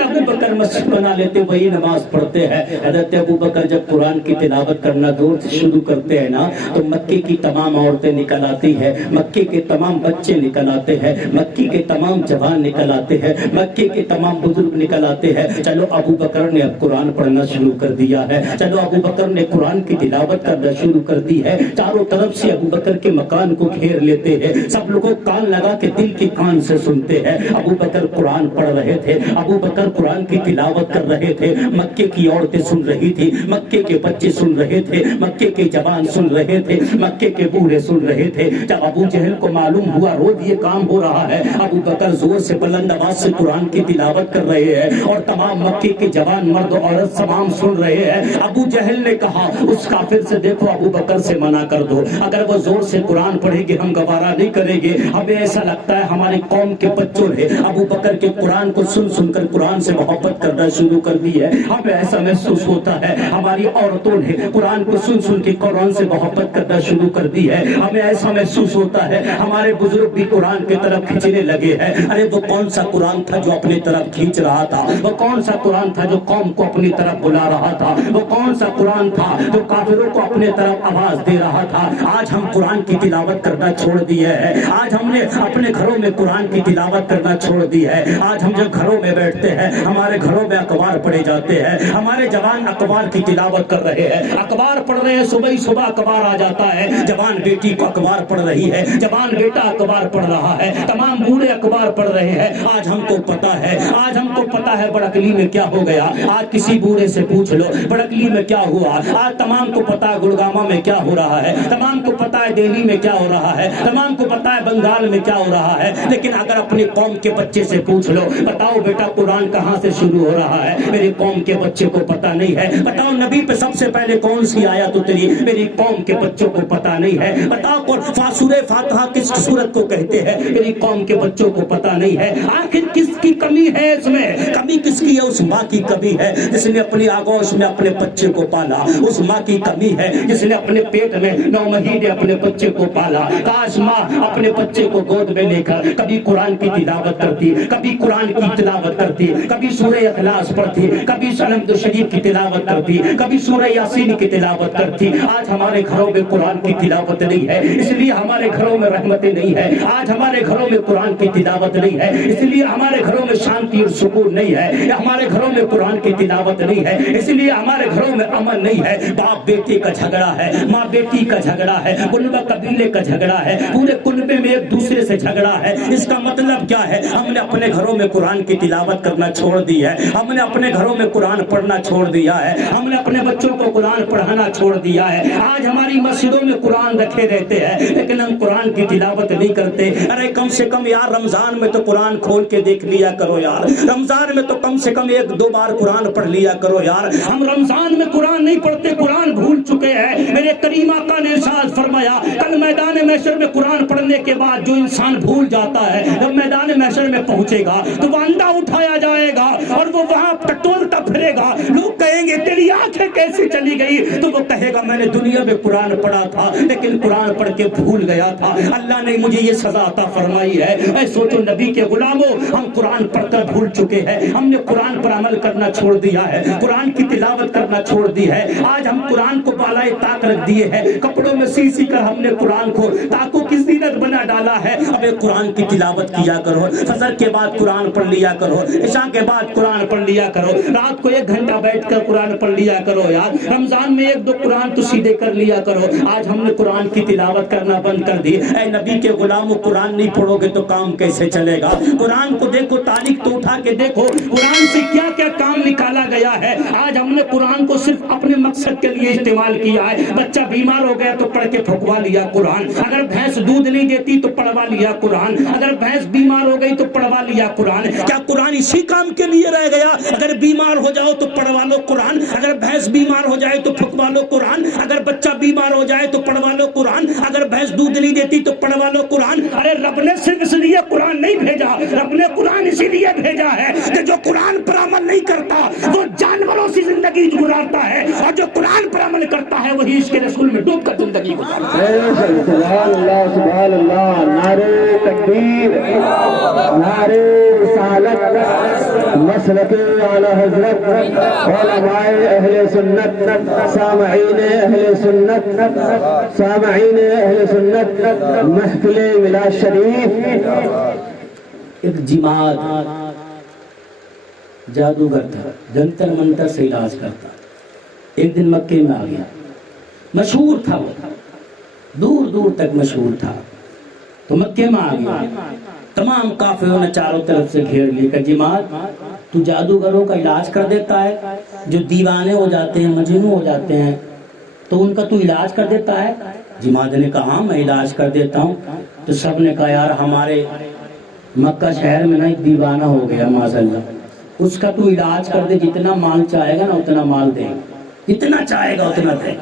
ابو بکر مسجد بنا لیتے, وہی نماز پڑھتے ہیں. حضرت ابو بکر جب قرآن کی تلاوت کرنا دور سے شروع کرتے ہیں نا تو مکے کی تمام عورتیں نکل آتی ہیں, مکے کے تمام بچے نکل آتے ہیں, مکے کے تمام جوان نکل آتے ہیں, مکے کے تمام بزرگ نکل آتے ہیں. چلو ابو بکر نے اب قرآن پڑھنا شروع کر دیا ہے, چلو ابو بکر نے قرآن کی تلاوت کرنا شروع کر دی ہے. چاروں طرف سے ابو بکر کے مکان کو گھیر لیتے ہیں, سب لوگوں کان لگا کے دل کی کان سے سنتے ہیں. ابو بکر قرآن پڑھ رہے تھے, ابو بکر قرآن کی تلاوت کر رہے تھے. مکے کی عورتیں سن رہی تھی, مکے کے بچے سن رہے تھے, مکے کے جوان سن رہے تھے, مکے کے بوڑھے سن رہے تھے. جب ابو جہل کو معلوم ہوا روز یہ کام ہو رہا ہے, ابو بکر زور سے بلند آواز سے قرآن کی تلاوت کر رہے ہیں اور تمام مکے کے جوان مرد و عورت تمام سن رہے ہیں. ابو جہل نے کہا اس کافر سے دیکھو ابو بکر سے منع کر دو, اگر وہ زور سے قرآن پڑھے گے ہم گوارا نہیں کریں گے. ہمیں ایسا لگتا ہے ہماری قوم کے بچوں نے ابو بکر کے قرآن کو سن کر قرآن سے محبت کرنا شروع کر دی ہے. ہمیں ایسا محسوس ہوتا ہے ہماری عورتوں نے قرآن کو سن کے قرآن سے محبت کرنا شروع کر دی ہے. ہمیں ایسا محسوس ہوتا ہے ہمارے بزرگ بھی قرآن کی طرف کھینچنے لگے ہیں. ارے وہ کون سا قرآن تھا جو اپنی طرف کھینچ رہا تھا, وہ کون سا قرآن تھا جو قوم کو اپنی طرف بلا رہا تھا, وہ کون سا قرآن تھا جو کافروں کو اپنے طرف آواز دے رہا تھا. آج ہم قرآن کی تلاوت کرنا چھوڑ دیے ہیں, آج ہم نے اپنے گھروں میں قرآن کی تلاوت کرنا چھوڑ دی ہے. آج ہم جب گھروں گھروں میں بیٹھتے ہیں, ہمارے گھروں میں اخبار پڑھے جاتے ہیں, ہمارے جوان اخبار کی تلاوت کر رہے ہیں, اخبار پڑھ رہے ہیں, صبح ہی صبح اخبار آ جاتا ہے, جوان بیٹی کو اخبار پڑھ رہی ہے, جوان بیٹا اخبار پڑھ رہا ہے, تمام بوڑھے اخبار پڑھ رہے ہیں. آج ہم کو پتا ہے, آج ہم کو پتا ہے بڑکلی میں کیا ہو گیا. آج کسی بوڑھے سے پوچھ لو بڑکلی میں کیا ہوا. آج تمام کو پتا ہے گڑگاما میں کیا ہو رہا ہے, تمام کو پتا ہے دہلی میں کیا ہو رہا ہے, تمام کو پتا ہے بنگال میں کیا ہو رہا ہے. لیکن اگر اپنی قوم کے بچے سے پوچھ لو, بتاؤ بیٹا قرآن کہاں سے شروع ہو رہا ہے, میری قوم کے بچے کو پتا نہیں ہے. بتاؤ نبی پہ سب سے پہلے کون سی آیت اتری, میری قوم کے بچوں کو پتا نہیں ہے. بتاؤ سورہ فاتحہ کس سورت کو کہتے ہیں, میری قوم کے بچوں کو پتا نہیں ہے. آخر کس کی کمی ہے اس میں, کمی کس کی ہے؟ اس ماں کی کمی ہے جس نے اپنی آغوش میں اپنے بچے کو پالا. اس ماں کی کمی ہے جس نے اپنے پیٹ میں 9 مہینے اپنے بچے کو پالا. کاش ماں اپنے بچے کو گود میں لے کر کبھی قرآن کی تلاوت کرتی, کبھی قرآن کی تلاوت کرتی, کبھی سورہ اخلاص پڑھتی, کبھی حمد شریف کی تلاوت کرتی, کبھی سورہ یاسین کی تلاوت کرتی. آج ہمارے گھروں میں قرآن کی تلاوت نہیں ہے, اس لیے ہمارے گھروں میں رحمتیں نہیں ہے. آج ہمارے گھروں میں قرآن کی تلاوت نہیں ہے, اس لیے ہمارے گھروں میں شانتی اور سکون نہیں ہے. ہمارے گھروں میں قرآن کی تلاوت نہیں ہے, اس لیے ہمارے گھروں میں امن نہیں ہے. باپ بیٹے کا جھگڑا ہے, ماں بیٹی کا جھگڑا ہے, کنبہ قبیلے کا جھگڑا ہے, پورے کنبے میں ایک دوسرے سے جھگڑا ہے. اس کا مطلب کیا ہے؟ ہم نے اپنے گھروں میں قرآن کی تلاوت کرنا چھوڑ دی ہے, ہم نے اپنے گھروں میں قرآن پڑھنا چھوڑ دیا ہے, ہم نے اپنے بچوں کو قرآن پڑھانا چھوڑ دیا ہے. آج ہماری مسجدوں میں قرآن رکھے رہتے ہیں لیکن ہم قرآن کی تلاوت نہیں کرتے. ارے کم سے کم یار رمضان میں تو قرآن کھول کے دیکھ لیا کرو یار, رمضان میں تو کم سے کم 1-2 بار قرآن پڑھ لیا کرو یار. ہم رمضان میں قرآن نہیں پڑھتے, قرآن بھول چکے ہیں. میرے کریم آقا نے ارشاد فرمایا کل میدان محشر میں قرآن پڑھنے کے بعد جو انسان بھول جاتا ہے, جب میدان محشر میں پہنچے گا تو وہ اندھا اٹھایا جائے گا اور وہ وہاں ٹٹولتا پھرے گا. لوگ کہیں گے تیری آنکھیں کیسے چلی گئی, تو وہ کہے گا میں نے دنیا میں قرآن پڑھا تھا لیکن قرآن پڑھ کے بھول گیا تھا, اللہ نے مجھے یہ سزا عطا فرمائی ہے. اے سوچو نبی کے غلاموں, ہم قرآن پڑھ کر بھول چکے ہیں, ہم نے قرآن پر عمل کرنا چھوڑ دیا ہے, قرآن کی تلاوت کرنا چھوڑ دی ہے. آج ہم قرآن کو بالائے طاق رکھ دیے ہیں, کپڑوں میں سی کر ہم نے قرآن کو طاقوں کی زینت بنا ڈالا ہے. اب قرآن کی تلاوت کیا کرو, فجر کے بعد قرآن پڑھ لیا کرو, عشاء کے بعد قرآن پڑھ لیا کرو, رات کو 1 گھنٹہ بیٹھ کر قرآن پڑھ لیا کرو یار, رمضان میں 1-2 قرآن تو سیدھے کر لیا کرو. آج ہم نے قرآن کی تلاوت کرنا بند کر دی. اے نبی کے غلاموں, قرآن نہیں پڑھو گے تو کام کیسے چلے گا؟ قرآن کو دیکھو, تاریخ تو اٹھا کے دیکھو, قرآن سے کیا کیا کام نکالا گیا ہے. آج ہم نے قرآن کو صرف اپنے مقصد کے لیے استعمال کیا ہے. بچہ بیمار ہو گیا تو پڑھ کے پھکوا لیا قرآن, اگر بھینس دودھ نہیں دیتی تو پڑھوا لیا قرآن, اگر بھینس بیمار ہو گئی تو پڑھوا لیا قرآن. کیا قرآن اسی کام کے لیے رہ گیا؟ اگر بیمار ہو جاؤ تو پڑھوا لو قرآن, اگر بھینس بیمار ہو جائے تو پھکوا لو قرآن, اگر بچہ بیمار ہو جائے تو پڑھوا لو قرآن, اگر بھینس دودھ نہیں دیتی تو پڑھوا لو قرآن. ارے رب نے صرف اس لیے قرآن نہیں بھیجا, رب نے قرآن اسی لیے بھیجا ہے کہ جو قرآن پر عمل نہیں کرتا وہ جانوروں سے زندگی گزارتا ہے, اور جو قرآن پر عمل کرتا ہے وہی اس کے رسول میں ڈوب کر زندگی گزارتا ہے. سبحان اللہ, سبحان اللہ, نعرے تکبیر, نعرے رسالت, مسلک اعلی حضرت, علماء اہل سنت, سامعین اہل سنت, سامعین اہل سنت, محفل میلاد شریف. ایک جماعت جادوگر تھا, جنتر منتر سے علاج کرتا. ایک دن مکے میں آ گیا, مشہور تھا, وہ دور دور تک مشہور تھا. تو مکے میں آ گیا, تمام کافروں نے چاروں طرف سے گھیر لی کہ جماعت تو جادوگروں کا علاج کر دیتا ہے, جو دیوانے ہو جاتے ہیں, مجنون ہو جاتے ہیں, تو ان کا تو علاج کر دیتا ہے. جماعت نے کہا میں علاج کر دیتا ہوں. تو سب نے کہا یار ہمارے مکہ شہر میں نا ایک دیوانہ ہو گیا معاذ اللہ, اس کا تو علاج کر دے, جتنا مال چاہے گا نا اتنا مال دے, جتنا چاہے گا اتنا دے.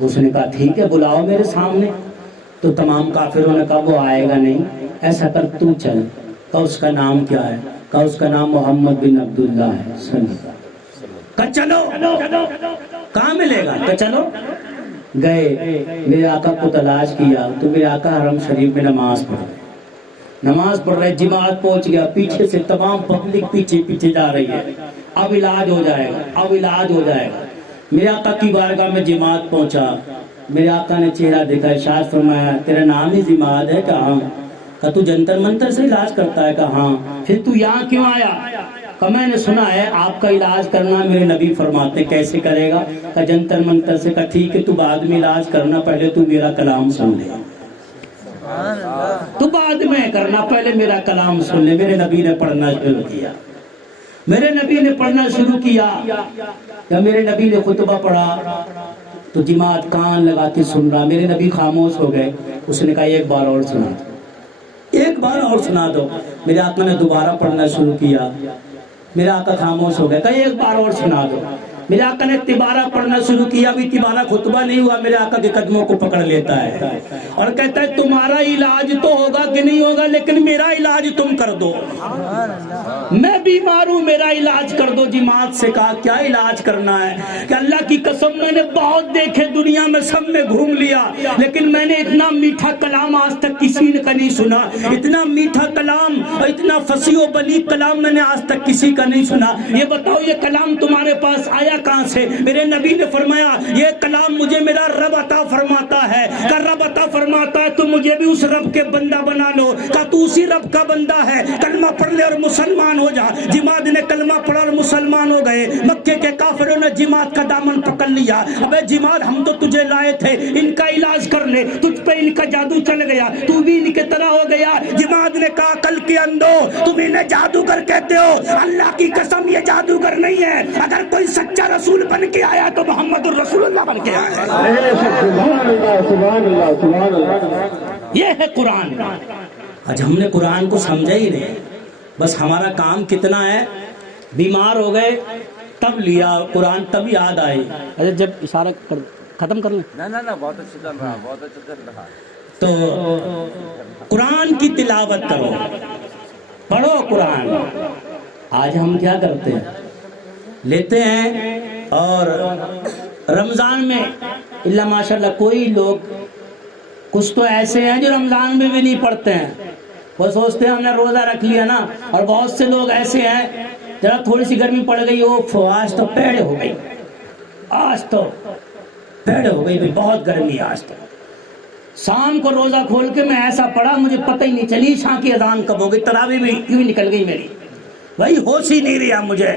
اس نے کہا ٹھیک ہے بلاؤ میرے سامنے. تو تمام کافروں نے کہا وہ آئے گا نہیں, ایسا کر تو چل. کہا اس کا نام کیا ہے؟ کہا اس کا نام محمد بن عبداللہ ہے. کہا چلو, کہاں ملے گا؟ کہا چلو. گئے, میرے آقا کو تلاش کیا تو میرے آقا حرم شریف میں نماز پڑھ رہے. جماعت پہنچ گیا, پیچھے سے تمام پبلک پیچھے پیچھے جا رہی ہے. اب علاج ہو جائے گا, اب علاج ہو جائے گا. میرے آقا کی بارگاہ میں جماعت پہنچا, میرے آقا نے چہرہ دیکھا, ارشاد فرمایا تیرا نام ہی جماعت ہے؟ کہا کہا تو جنتر منتر سے علاج کرتا ہے؟ کہا ہاں۔ پھر تو یہاں کیوں آیا؟ کہا میں نے سنا ہے آپ کا علاج کرنا میرے نبی فرماتے ہیں، کیسے کرے گا؟ کہا جنتر منتر سے۔ کہا ٹھیک ہے تو بعد میں علاج کرنا، پہلے تو میرا کلام سن لے، تو بعد میں کرنا، پہلے میرا کلام سن لے۔ میرے نبی نے پڑھنا شروع کیا، میرے نبی نے پڑھنا شروع کیا۔ جب میرے نبی نے خطبہ پڑھا تو جماعت کان لگا کے سن رہا، میرے نبی خاموش ہو گئے۔ اس نے کہا ایک بار اور سنا دو، ایک بار اور سنا دو۔ میرے آقا نے دوبارہ پڑھنا شروع کیا، میرے آقا خاموش ہو گئے، کہا ایک بار اور سنا دو۔ میرے آقا نے تبارہ پڑھنا شروع کیا، ابھی تبارہ خطبہ نہیں ہوا، میرے آقا کے قدموں کو پکڑ لیتا ہے اور کہتا ہے تمہارا علاج تو ہوگا کہ نہیں ہوگا، لیکن میرا علاج تم کر دو، میں بیمار ہوں، میرا علاج کر دو۔ جماعت سے کہا کیا علاج کرنا ہے؟ کہ اللہ کی قسم میں نے بہت دیکھے دنیا میں، سب میں گھوم لیا، لیکن میں نے اتنا میٹھا کلام آج تک کسی نے کا نہیں سنا، اتنا میٹھا کلام اور اتنا فصیح و بلیغ کلام میں نے آج تک کسی کا نہیں سنا۔ یہ بتاؤ یہ کلام تمہارے پاس آیا کہاں سے؟ میرے نبی نے فرمایا یہ کلام مجھے میرا رب عطا فرماتا ہے، کہ رب عطا فرماتا ہے تو مجھے بھی اس رب کے بندہ بنا لو، کہ تو اسی رب کا بندہ ہے، کلمہ پڑھ لے اور مسلمان ہو جا۔ جماعت نے کلمہ پڑھا اور مسلمان ہو گئے۔ مکے کے کافروں نے جماعت کا دامن پکڑ لیا، ابے جماعت ہم تو تجھے لائے تھے، ان کا علاج کر لے، تجھ پہ ان کا جادو چل گیا، تو بھی ان کے طرح ہو گیا۔ جماعت نے کہا کل کے اندو تم انہیں جادوگر کہتے ہو، اللہ کی قسم یہ جادوگر نہیں ہے، اگر کوئی سچا رسول بن کے آیا تو محمد الرسول اللہ بن کے آیا۔ سبحان اللہ سبحان اللہ سبحان اللہ۔ یہ ہے قرآن۔ آج ہم نے قرآن کو سمجھا ہی نہیں، بس ہمارا کام کتنا ہے، بیمار ہو گئے تب لیا قرآن، تب یاد آئی۔ اچھا جب اشارہ ختم کر لیں، نہ بہت اچھا چل رہا، بہت اچھا چل رہا۔ تو قرآن کی تلاوت کرو، پڑھو قرآن۔ آج ہم کیا کرتے ہیں، لیتے ہیں اور رمضان میں اللہ ماشاءاللہ کوئی لوگ کچھ تو ایسے ہیں جو رمضان میں بھی نہیں پڑھتے ہیں، وہ سوچتے ہیں ہم نے روزہ رکھ لیا نا، اور بہت سے لوگ ایسے ہیں ذرا تھوڑی سی گرمی پڑ گئی وہ آج تو پیڑ ہو گئی، آج تو پیڑ ہو گئی، بہت گرمی آج تو۔ شام کو روزہ کھول کے میں ایسا پڑھا مجھے پتہ ہی نہیں چلی شام کی اذان کب ہو گئی، تراویح بھی کیوں نکل گئی میری، وہی ہوش ہی نہیں رہا مجھے،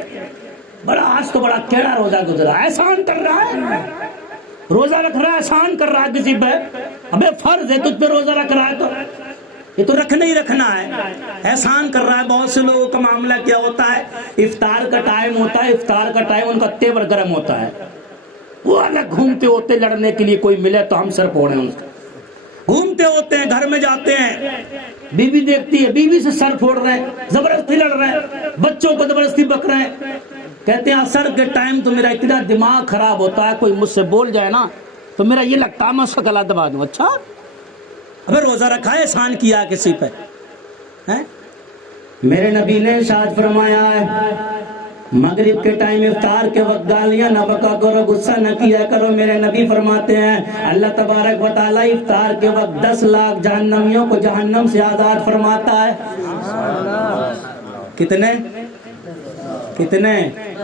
بڑا آج تو بڑا ٹیڑھا روزہ گزرا۔ احسان کر رہا ہے، روزہ رکھ رہا ہے، احسان کر رہا ہے کسی پہ، ابے فرض ہے تجھ پہ روزہ رکھ رہا ہے تو یہ تو رکھنا ہی رکھنا ہے، احسان کر رہا ہے۔ بہت سے لوگوں کا معاملہ کیا ہوتا ہے، افطار کا ٹائم ہوتا ہے، افطار کا ٹائم ان کا تیور گرم ہوتا ہے، وہ الگ گھومتے ہوتے لڑنے کے لیے، کوئی ملے تو ہم سر پھوڑیں ان کا، گھومتے ہوتے ہیں، گھر میں جاتے ہیں، بیوی دیکھتی ہے، بیوی سے سر پھوڑ رہے ہیں، زبردستی لڑ رہے ہیں، بچوں کو زبردستی بک رہے ہیں۔ کہتے ہیں عصر کے ٹائم تو میرا اتنا دماغ خراب ہوتا ہے، کوئی مجھ سے بول جائے نا تو میرا یہ لگتا ہے میں اس کا گلا دبا دوں۔ اچھا ابھی روزہ رکھا ہے، احسان کیا کسی پہ ہے؟ میرے نبی نے ارشاد فرمایا ہے مغرب کے ٹائم افطار کے وقت گالیاں نہ بکا کرو، غصہ نہ کیا کرو۔ میرے نبی فرماتے ہیں اللہ تبارک و تعالی افطار کے وقت 10 لاکھ جہنمیوں کو جہنم سے آزاد فرماتا ہے۔ کتنے کتنے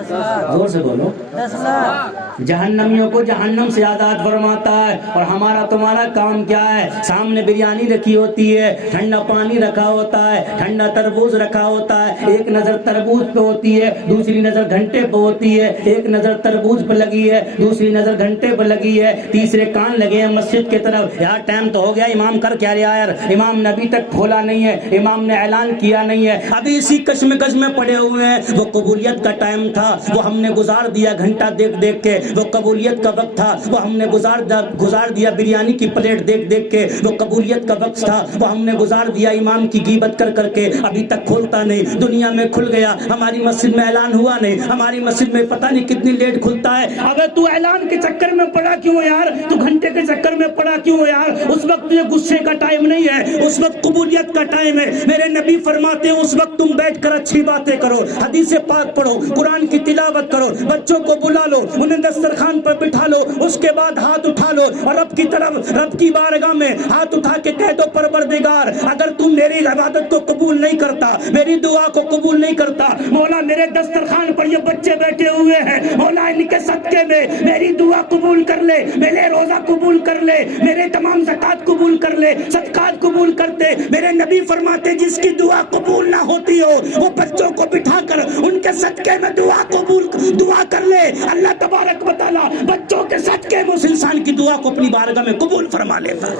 زور سے بولو، 10 لاکھ جہنمیوں کو جہنم سے آزاد فرماتا ہے۔ اور ہمارا تمہارا کام کیا ہے، سامنے بریانی رکھی ہوتی ہے، ٹھنڈا پانی رکھا ہوتا ہے، ٹھنڈا تربوز رکھا ہوتا ہے، ایک نظر تربوز پہ ہوتی ہے، دوسری نظر گھنٹے پہ ہوتی ہے، ایک نظر تربوز پہ لگی ہے، دوسری نظر گھنٹے پہ لگی ہے، تیسرے کان لگے ہیں مسجد کی طرف، یار ٹائم تو ہو گیا، امام کر کیا رہا یار، امام نے ابھی تک کھولا نہیں ہے، امام نے اعلان کیا نہیں ہے، ابھی اسی کشمکش میں پڑے ہوئے ہیں۔ وہ قبولیت کا ٹائم تھا، وہ ہم نے گزار دیا گھنٹہ دیکھ دیکھ کے، وہ قبولیت کا وقت تھا، وہ ہم نے گزار دیا بریانی کی پلیٹ دیکھ دیکھ کے، وہ قبولیت کا وقت تھا، وہ ہم نے گزار دیا امام کی غیبت کر کر کے، ابھی تک کھولتا نہیں، دنیا میں کھل گیا، ہماری مسجد میں اعلان ہوا نہیں، ہماری مسجد میں پتہ نہیں کتنی لیٹ کھلتا ہے۔ ابے تو اعلان کے چکر میں پڑا کیوں یار، تو گھنٹے کے چکر میں پڑا کیوں یار، اس وقت یہ غصے کا ٹائم نہیں ہے، اس وقت قبولیت کا ٹائم ہے۔ میرے نبی فرماتے ہیں اس وقت تم بیٹھ کر اچھی باتیں کرو، حدیث پاک پڑھو، قرآن کی تلاوت کرو، بچوں کو بلا لو، انہیں دسترخوان پر بٹھا لو، اس کے بعد ہاتھ اٹھا لو اور رب کی طرف، رب کی بارگاہ میں ہاتھ اٹھا کے کہہ دو پروردگار اگر تم میری عبادت کو قبول نہیں کرتا، میری دعا کو قبول نہیں کرتا، مولا میرے دسترخوان پر یہ بچے بیٹھے ہوئے ہیں، مولا ان کے صدقے میں میری دعا قبول کر لے، میرے روزہ قبول قبول کر لے، میرے تمام زکات قبول کر لے، صدقات قبول کر دے۔ میرے نبی فرماتے جس کی دعا قبول نہ ہوتی ہو وہ بچوں کو بٹھا کر ان کے صدقے میں دعا کر لے، اللہ تبارک و تعالیٰ بچوں کے صدقے میں اس انسان کی دعا کو اپنی بارگاہ میں قبول فرما لیتا ہے۔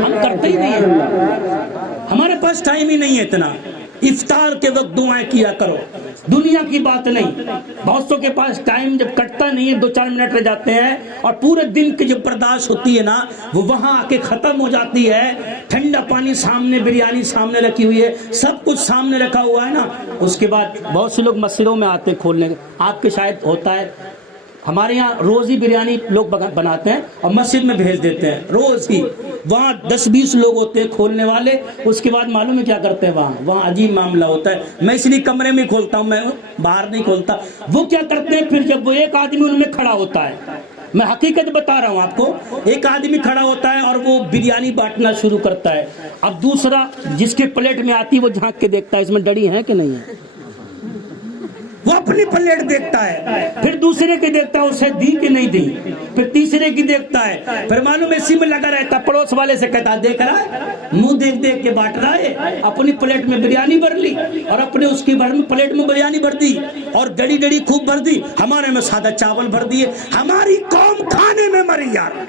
ہم کرتے ہی نہیں ہیں، ہمارے پاس ٹائم ہی نہیں ہے اتنا۔ افطار کے وقت دعائیں کیا کرو، دنیا کی بات نہیں۔ بہت سو کے پاس ٹائم جب کٹتا نہیں ہے 2-4 منٹ رہ جاتے ہیں اور پورے دن کی جو برداشت ہوتی ہے نا وہ وہاں آ کے ختم ہو جاتی ہے۔ ٹھنڈا پانی سامنے، بریانی سامنے رکھی ہوئی ہے، سب کچھ سامنے رکھا ہوا ہے نا، اس کے بعد بہت سے لوگ مسجدوں میں آتے ہیں کھولنے، آپ کے شاید ہوتا ہے، ہمارے یہاں روز ہی بریانی لوگ بناتے ہیں اور مسجد میں بھیج دیتے ہیں روز ہی۔ وہاں 10-20 لوگ ہوتے ہیں کھولنے والے، اس کے بعد معلوم ہے کیا کرتے ہیں وہاں عجیب معاملہ ہوتا ہے۔ میں اس لیے کمرے میں کھولتا ہوں، میں باہر نہیں کھولتا۔ وہ کیا کرتے ہیں پھر جب وہ ایک آدمی ان میں کھڑا ہوتا ہے، میں حقیقت بتا رہا ہوں آپ کو، ایک آدمی کھڑا ہوتا ہے اور وہ بریانی بانٹنا شروع کرتا ہے، اب دوسرا جس کے پلیٹ میں آتی ہے وہ جھانک کے دیکھتا ہے اس میں ڈڑی ہے کہ نہیں ہے، وہ اپنی پلیٹ دیکھتا ہے، پھر دوسرے کی دیکھتا ہے اسے دی کہ نہیں دی، پھر تیسرے کی دیکھتا ہے، پھر معلوم اسی میں لگا رہتا، پڑوس والے سے کہتا دیکھ رہا ہے، منہ دیکھ دیکھ کے بانٹ رہا ہے، اپنی پلیٹ میں بریانی بھر لی اور اپنے اس کی پلیٹ میں بریانی بھر دی اور ڈڑی ڈڑی خوب بھر دی، ہمارے میں سادہ چاول بھر دیے۔ ہماری قوم کھانے میں مری یار،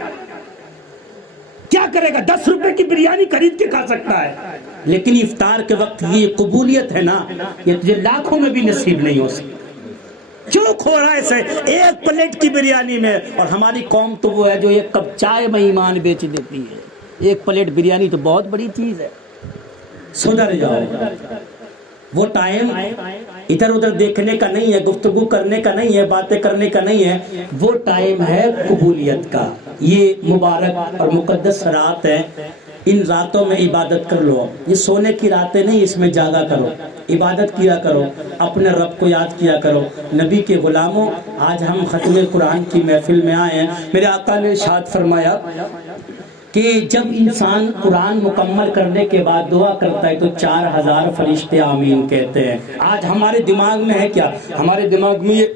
کیا کرے گا؟ 10 روپے کی بریانی خرید کے کھا سکتا ہے، لیکن افطار کے وقت یہ قبولیت ہے نا، یہ تجھے لاکھوں میں بھی نصیب نہیں ہو سکتی۔ کیوں کھو رہا ہے اسے ایک پلیٹ کی بریانی میں؟ اور ہماری قوم تو وہ ہے جو ایک کپ چائے میں ایمان بیچ دیتی ہے، ایک پلیٹ بریانی تو بہت بڑی چیز ہے۔ سدھر جاؤ، وہ ٹائم ادھر ادھر دیکھنے کا نہیں ہے، گفتگو کرنے کا نہیں ہے، باتیں کرنے کا نہیں ہے، وہ ٹائم ہے قبولیت کا۔ یہ مبارک اور مقدس رات ہے، ان راتوں میں عبادت کر لو، یہ سونے کی راتیں نہیں، اس میں جاگا کرو، عبادت کیا کرو، اپنے رب کو یاد کیا کرو۔ نبی کے غلاموں، آج ہم ختم قرآن کی محفل میں آئے ہیں، میرے آقا نے ارشاد فرمایا کہ جب انسان قرآن مکمل کرنے کے بعد دعا کرتا ہے تو 4000 فرشتے آمین کہتے ہیں۔ آج ہمارے دماغ میں ہے کیا؟ ہمارے دماغ میں یہ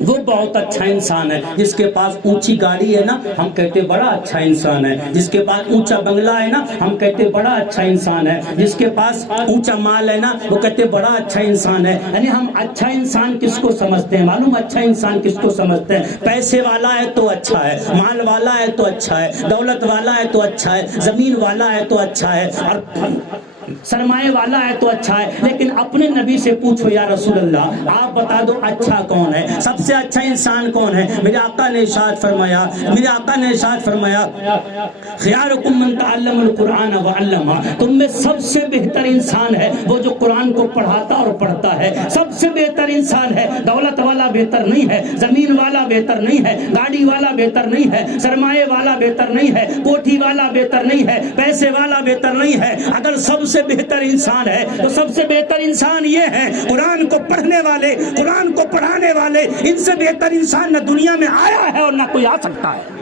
وہ بہت اچھا انسان ہے جس کے پاس اونچی گاڑی ہے نا، ہم کہتے بڑا اچھا انسان ہے، جس کے پاس اونچا بنگلہ ہے نا ہم کہتے بڑا اچھا انسان ہے، جس کے پاس اونچا مال ہے نا وہ کہتے بڑا اچھا انسان ہے۔ یعنی ہم اچھا انسان کس کو سمجھتے ہیں؟ معلوم اچھا انسان کس کو سمجھتے ہیں؟ پیسے والا ہے تو اچھا ہے، مال والا ہے تو اچھا ہے، دولت والا ہے تو اچھا ہے، زمین والا ہے تو اچھا ہے، اور سرمایہ والا ہے تو اچھا ہے۔ لیکن اپنے نبی سے پوچھو یا رسول اللہ آپ بتا دو اچھا کون ہے، سب سے اچھا انسان کون ہے؟ میرے آقا نے ارشاد فرمایا خیارکم من تعلم القرآن وعلمہ، تم میں سب سے بہتر انسان ہے وہ جو قرآن کو پڑھاتا اور پڑھتا ہے، سب سے بہتر انسان ہے۔ دولت والا بہتر نہیں ہے، زمین والا بہتر نہیں ہے، گاڑی والا بہتر نہیں ہے، سرمایہ والا بہتر نہیں ہے، کوٹھی والا بہتر نہیں ہے، پیسے والا بہتر نہیں ہے۔ اگر سب سے بہتر انسان ہے تو سب سے بہتر انسان یہ ہے قرآن کو پڑھنے والے، قرآن کو پڑھانے والے۔ ان سے بہتر انسان نہ دنیا میں آیا ہے اور نہ کوئی آ سکتا ہے۔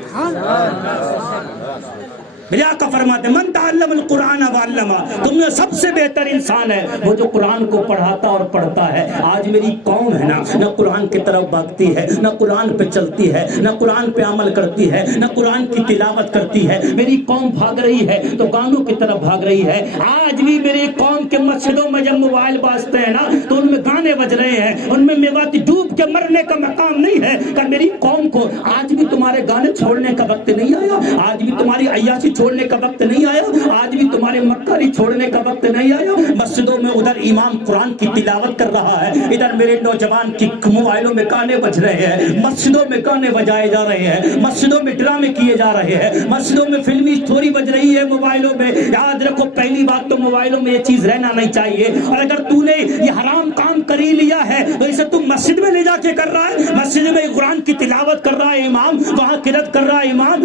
میرے آقا فرماتے من تعلم القرآن وعلمہ، تم میں سب سے بہتر انسان ہے وہ جو قرآن کو پڑھاتا اور پڑھتا ہے۔ آج میری قوم ہے نا، نہ قرآن کی طرف بھاگتی ہے، نہ قرآن پہ چلتی ہے، نہ قرآن پہ عمل کرتی ہے، نہ قرآن کی تلاوت کرتی ہے۔ میری قوم بھاگ رہی ہے تو گانوں کی طرف بھاگ رہی ہے۔ آج بھی میری قوم کے مسجدوں میں جب موبائل بازتے ہیں نا تو ان میں گانے بج رہے ہیں، ان میں میواتی ڈوب کے مرنے کا مقام نہیں ہے کہ میری قوم کو آج بھی تمہارے گانے چھوڑنے کا وقت نہیں آیا، آج بھی تمہاری عیاشی چھوڑنے کا وقت نہیں آیا، آج بھی تمہارے مکاری چھوڑنے کا وقت نہیں آیا۔ مسجدوں میں ادھر امام قرآن کی تلاوت کر رہا ہے، ادھر میرے نوجوان کی موبائلوں میں گانے بج رہے ہیں، مسجدوں میں گانے بجائے جا رہے ہیں، مسجدوں میں ڈرامے کیے جا رہے ہیں، مسجدوں میں فلمی اسٹوری بج رہی ہے موبائلوں میں۔ یاد رکھو پہلی بات تو موبائلوں میں یہ چیز رہنا نہیں چاہیے، اور اگر تو نے یہ حرام کام کر ہی لیا ہے تو اسے تم مسجد میں لے جا کے کر رہا ہے، مسجد میں قرآن کی تلاوت کر رہا ہے امام، وہاں قرات کر رہا ہے امام،